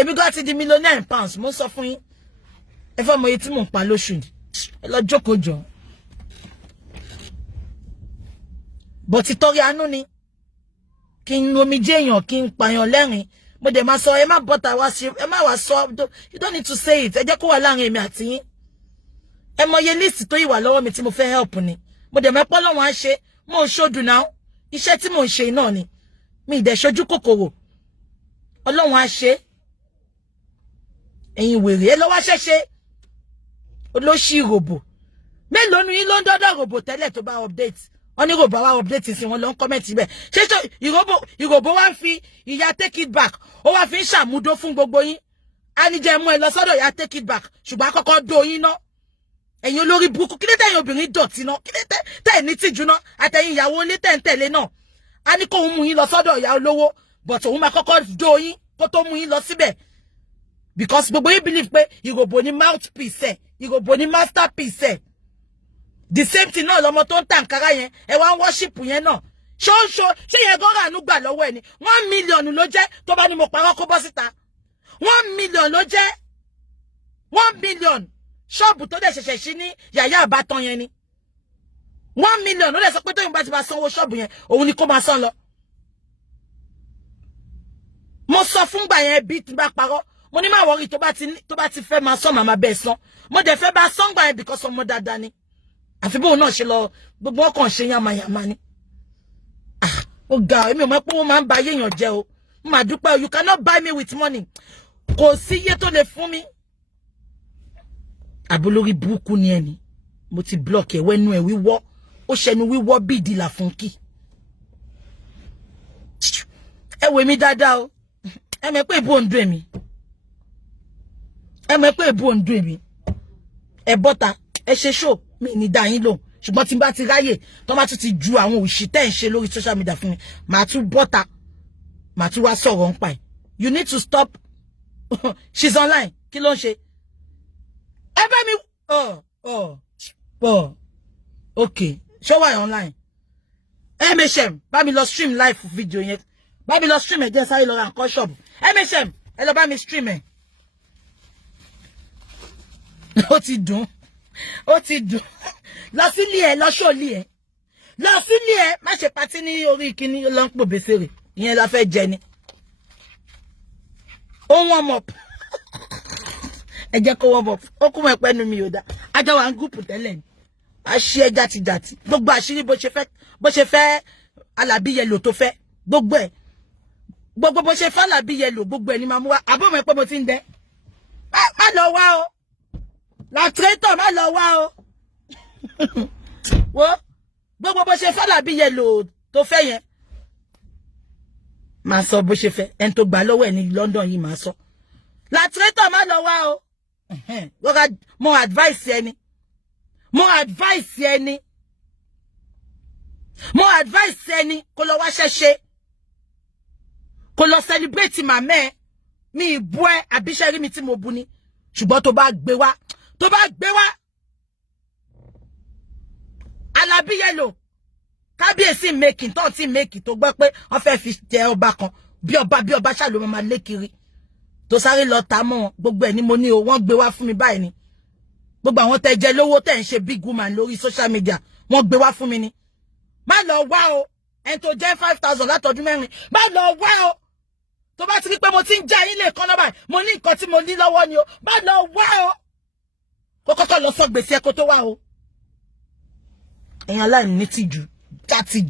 èmi gan ti di millionaire pounds mo sọ fún yín ẹ fẹ́ mọ iye tí mò ń pa lóṣù ni ẹ lọ jókòó jọ bọ̀ ti tọrẹ àánú ni kí n omi jẹ́ èèyàn kí n pààyàn lẹ́rìn mo dẹ̀ máa sọ ẹ má bọ́ta wá sí ẹ má wá sọ you don't need to say it ẹ jẹ́ kó wà láàrin èmi àti yín ẹ mọ iye list tó ìwà lọ́wọ́ mi tí mo fẹ́ help ni mo dẹ̀ mẹ́pọ́ lọ́wọ́ á ṣe mo ń ṣojú náà iṣẹ́ tí mo ń ṣe náà ni mi ì dẹ̀ ṣojú kòkòrò Ọlọ́run á ṣe ẹ̀yin wèrè ẹ lọ́wọ́ ṣẹ́ṣe olóṣì ròbò mélòó nu yín ló ń dọ́dọ̀ ròbò tẹ́lẹ̀ tó bá update wọ́n ní ròbò wá update sí wọn lọ ń comment bẹ́ẹ̀ ṣé tó ìròbò wá ń fi ìyá take it back ó wá fi ń ṣàmúdó fún gbogbo yín á ní jẹ́ mú ẹ lọ sọ́dọ̀ ìyá take it back ṣùgbọ́n àkọ́kọ́ dó yín ná ẹ̀yin olórí burúkú kí ló tẹ̀yin obìnrin dọ̀tí ná kí ló tẹ̀ ní tìjú ná àtẹ̀yin ìyàwó ilé tẹ̀ ń tẹ̀lé náà á ní kó òun mú yín lọ sọ́dọ̀ ìyá olówó but òun máa kọ́kọ́ dó yín kó tó mú yín lọ síbẹ̀ because gbogbo yín believe pé ìròbò ní mouthpiece ẹ̀ ìròbò ní masterpiece ẹ̀ the same thing náà lọmọ tó ń tàǹkárá yẹn ẹ wá ń worship yẹn náà ṣóńṣó ṣé yẹn gọ́rà àánú gbà lọ́wọ́ ẹ ni 1 million ló jẹ́ tó bá ní mo parọ́ kó bọ́ síta 1 million ló jẹ́ 1 million ṣọ́ọ̀bù tó dẹ̀ ṣẹ̀ṣẹ̀ sí ní yàyà àbátan yẹn ni 1 million ló dẹ̀ sọ pé tóyìn bá ti máa sanwó ṣọ́ọ̀bù yẹn òun ni kó máa san lọ. mo sọ fún gbà yẹn bí tí bá parọ́ mo ní má wọrí tó bá ti fẹ́ máa san màmá bẹ́ẹ̀ san mo dẹ̀ fẹ́ bá san gbà yẹn because ọmọ dáadáa ni àfi bóun náà ṣe lọ gbogbo ọkàn ṣe yamayama ni ó ga èmi ò mọ̀ pé wọ́n máa ń ba ayé èèyàn jẹ́ o mo máa dúpẹ́ o you cannot buy me with money kò sí iye tó lè fún mi Abolórí burúkú ni ẹni. Mo ti block ẹ wẹ́nu ẹ wíwọ́. Ó ṣẹnu wíwọ́ bí ìdí làfúnkì. Ẹ wò mí dáadáa o. Ẹ mọ̀ pé ìbò ń dùn èmi. Ẹ mọ̀ pé ìbò ń dùn èmi. Ẹ bọ́ta, ẹ ṣe show, mi ní dá yín lóhùn. Ṣùgbọ́n tí n bá ti ráyè, tó bá tún ti ju àwọn òṣì tẹ́ ń ṣe lórí social media fún mi, màá tún bọ́ta, màá tún wá sọ̀rọ̀ ń pa ẹ̀. You need to stop. She's online. Kí ló ń ṣe? Ẹ bá mi. Okay. Show why online. MHM, bá mi lọ stream live video yẹn. Bá mi lọ stream ẹ jẹ́ sáré lọ ra nǹkan shop. MHM, ẹ lọ bá mi stream ẹ. Ó ti dùn. Lọ sílé ẹ, lọ ṣọ́ọ̀lì ẹ. Lọ sílé ẹ, má ṣe party ní orí kíní lọ ń pò besere. Ìyẹn la fẹ́ jẹ ni. Ó warm up. Ẹ jẹ́ kó warm up. Ó kú mọ́ ẹ̀pẹ́ nu mi ò dá. Ajá wa ń gúùpù tẹ́lẹ̀ ni. A ṣe ẹ jàtijàti. Gbogbo àṣírí bó ṣe fẹ́ Alábí Yẹlò tó fẹ́. Gbogbo ẹ̀. Gbogbo bó ṣe fẹ́ Alábí Yẹlò gbogbo ẹ̀ ni máa mú wá. Àbọ̀ mọ̀ pé mo ti ń dẹ́. Má lọ wá o. La traitor má lọ wá o. Wo gbogbo bó ṣe fẹ́ Alábí Yẹlò tó fẹ́ yẹn. Máa sọ bó ṣe fẹ́. Ẹni tó gbà lọ́wọ́ ẹ̀ ní London yìí máa sọ. La traitor má lọ wá o. Mo advice ẹni. Mo advice ẹni kó lọ wá ṣẹṣẹ. Kó lọ celebrate màmá ẹ. Mi ìbú ẹ àbíṣẹ́ rí mi tí mo bu ni. Ṣùgbọ́n tó bá gbé wá. Alábí Yẹlò. Kábíyèsí making tó ti make tó gbọ́ pé wọ́n fẹ́ fi jẹ ọba kan. Bí ọba ṣá ló máa lé kiri. Tó sáré lọ ta mọ́ gbogbo ẹ̀ ni mo ní o wọ́n gbé wá fún mi báyìí ni. Gbogbo àwọn tẹ́ jẹ lówó tẹ́ ń ṣe big woman lórí social media wọ́n gbé wá fún mi ni. Má lọ wá o. Ẹni tó jẹ́ 5,000 látọdún mẹ́rin. Má lọ wá o. Tó bá ti rí pé mo ti ń já yín lè kan lọ báyìí mo ní nǹkan tí mo ní lọ́wọ́ ni o. Má lọ wá o. Kó kọ́kọ́ lọ sọ gbèsè ẹ kó tó wá o. Ẹ̀yin aláìní tìjú jàti.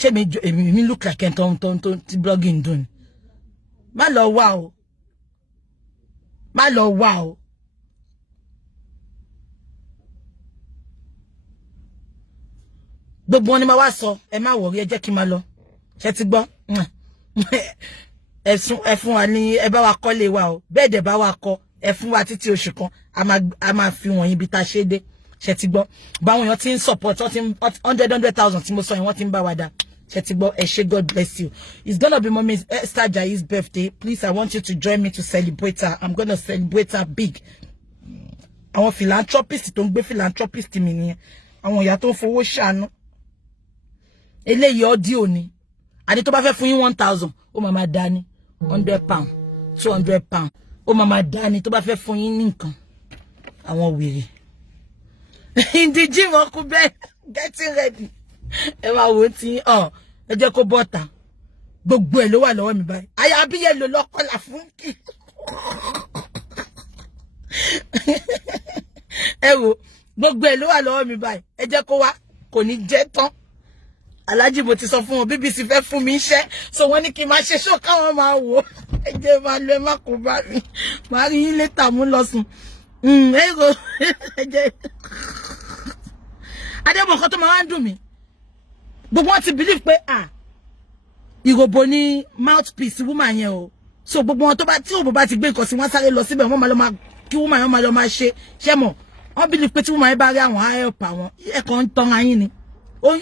Ṣé mi look like ẹni tó ti blogging dùn. Má lọ wá o. Gbogbo wọn ni ma wá sọ ẹ má wọrí ẹ jẹ́ kí n máa lọ. Ṣé ti gbọ́? Ẹ fún wa ní ẹ bá wa kọ́lé wa o. Bẹ́ẹ̀ dẹ̀ bá wa kọ́ ẹ fún wa títí oṣù kan a máa fi wọ̀nyí bí ta ṣe dé. Ṣé ti gbọ́? Báwọn èèyàn ti ń support 100,000 tí mo sọ yẹn wọ́n ti ń bá wa dá. Ṣé ti gbọ́? Ẹ ṣé, God bless you. It's gonna be Mommy Esther Ajayi's birthday. Please, I want you to join me to celebrate her. I'm gonna celebrate her big. Àwọn philanthropist tó ń gbé philanthropist mi nìyẹn. Àwọn ìyá tó ń fowó ṣàánú. Eléyìí audio ni. Àdé tó bá fẹ́ fún yín 1,000, ó máa máa dá ní £100, £200. Ó máa máa dá ní tó bá fẹ́ fún yín ní nǹkan. Àwọn wèrè. In the gym, Uncle Ben, getting ready. Ẹ máa wò tí ẹ jẹ́ kó bọ́ta. Gbogbo ẹ̀ ló wà lọ́wọ́ mi báyìí. Alábí Yẹlò lọ́kọ́lá fún kí. Ẹ wò gbogbo ẹ̀ ló wà lọ́wọ́ mi báyìí. Ẹ jẹ́ kó wá kò ní jẹ́ tán. Aláàjì mo ti sọ fún wọn BBC fẹ́ fún mi iṣẹ́ so wọ́n ní kí n máa ṣe show káwọn máa wò. Ẹ jẹ́ máa lọ ẹ má kó bá mi. Màá rí yín later mú lọ sùn. Ẹ wò ẹ jẹ́. Adébọ̀ nǹkan tó máa ń dùn mí. Gbogbo wọn ti believe pé ìròbó ní mouthpiece woman yẹn o. So gbogbo wọn tó bá tí òbó bá ti gbé nǹkan sí wọn sáré lọ síbẹ̀ wọ́n máa lọ máa kí woman yẹn máa lọ máa ṣe mọ̀. Wọ́n believe pé tí woman yẹn bá rí àwọn help àwọn ẹ̀kan ń tan ayín ni. Ó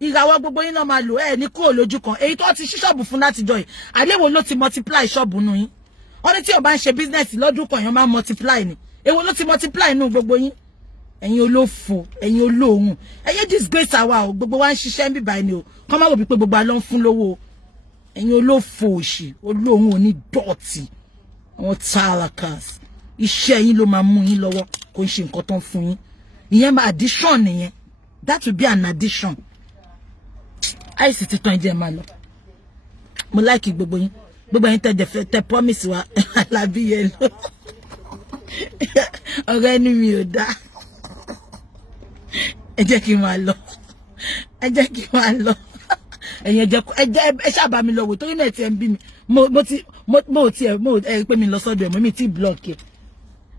ìràwọ̀ gbogbo yín náà máa lò ní kúrò lójú kan. Èyí tó ti ṣí ṣọ́ọ̀bù fún láti jọ yìí. Àléwo ló ti multiply ṣọ́ọ̀bù nù yín. Wọ́n ní tí ó bá ń ṣe business lọ́dún kan yẹn máa multiply ni. Èwo ló ti multiply nù gbogbo yín. Ẹ̀yin olófò, ẹ̀yin olóhun. Ẹ̀yin disgrace àwa o, gbogbo wa ń ṣiṣẹ́ nbi báyìí ni o. Kọ́ má wò bí pé gbogbo alọ́ ń fún lówó. Ẹ̀yin olófò òṣì, olóhun ò ní dọ̀tí. Àwọn tálákàs. Iṣẹ́ yín ló máa mú yín lọ́wọ́ kò ń ṣe nǹkan tó ń fún yín. Ìyẹn máa addition nìyẹn. That will be an addition. Àìsí ti tán ẹ jẹ́ máa lọ. Mo like gbogbo yín. Gbogbo yín tẹ promise wa Alábí Yẹlò. Ọ̀rẹ́ ni mi ò dá. Ẹ jẹ́ kí n máa lọ. Ẹ̀yin ẹ ṣá bá mi lọ wò torí náà ti ẹ ń bí mi. Mo rí pé mi lọ sọ́dọ̀ ẹ̀ mo mi ti block ẹ̀.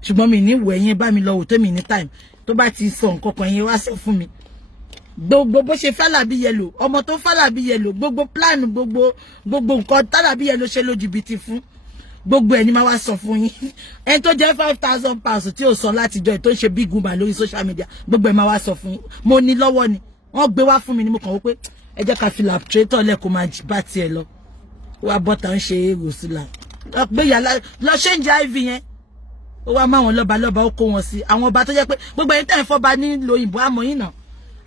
ṣùgbọ́n mi ní wo ẹ̀yin bá mi lọ wò tó mi ní time tó bá ti sọ nǹkan kan yẹn wá sọ fún mi gbogbo bó ṣe Falabi Yellow ọmọ tó Falabi Yellow gbogbo plan gbogbo nǹkan Falabi Yellow ṣe lójúbìtì fún gbogbo ẹni máa wá sọ fún yín ẹni tó jẹ́ £5,000 tí ó sọ láti jọ tó ń ṣe big woman lórí social media gbogbo ẹ máa wá sọ fún yín mo ní lọ́wọ́ ni wọ́n gbé wá fún mi ni mo kàn wò pé ẹ jẹ́ ká fi laptrator lẹ́kọ̀ọ́ máa bá tiẹ̀ lọ wá bọ́ta ń ṣe èrò sílá gbé yàrá lọ ṣe ń jẹ iv yẹn ó wá máwọn lọ́ba ó kó wọn sí àwọn ọba tó jẹ́ pé gbogbo ẹni tẹ́ ń fọ́ba nílò òyìnbó àmọ́ yín náà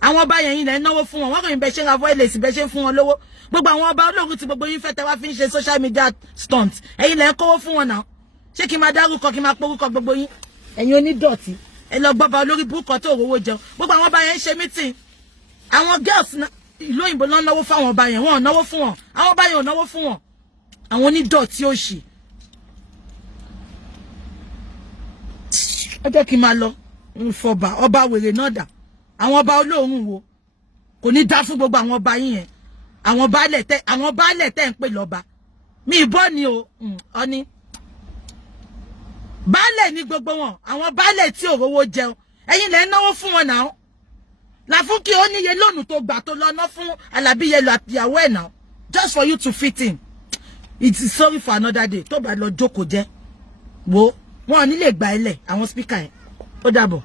àwọn ọba yẹn ilẹ̀ náwó fún wọn wọ́n kàn ń bẹ ṣe ń ra voice bẹ ṣe ń fún wọn lówó gbogbo àwọn ọba ológun tí gbogbo yín fẹ́ tẹ́ wá fi ń ṣe social media stunt ẹ̀yin lẹ̀ ń kówó fún wọn náà ṣé kí n máa dárúkọ kí n máa porúkọ gbogbo yín ẹ̀yin onídọ̀tí ẹ lọ gbọ́ba olórí burúkọ tó rówó jẹun gbogbo àwọn ọba yẹn ń ṣe meeting àwọn girls ìlú òyìnbó náà náwó fún àwọn ọba yẹn wọn ò náwó fún wọn àwọn ọba yẹn ò náwó fún wọn àwọn onídọ̀tí òṣì ẹ jẹ́ kí n máa lọ fọba ọba wèrè náà dà àwọn ọba olóòórùn wo kò ní dá fún gbogbo àwọn ọba yín yẹn àwọn baálẹ̀ tẹ́ ń pè lọ́ba mi ìbọn ni o ọní baálẹ̀ ní gbogbo wọn àwọn baálẹ̀ tí ò rówó jẹun ẹ̀yin lẹ náwó fún wọn náà Làfúnkì ó níye lónìí tó gbà tó lọ́nà fún Alabi Yellow àtìyàwó ẹ̀ náà just for you to fit in it's sorry for another day tó bá lọ jókòó jẹ́ wo wọn ò ní lè gba ilẹ̀ àwọn speaker yẹn ó dàbọ̀.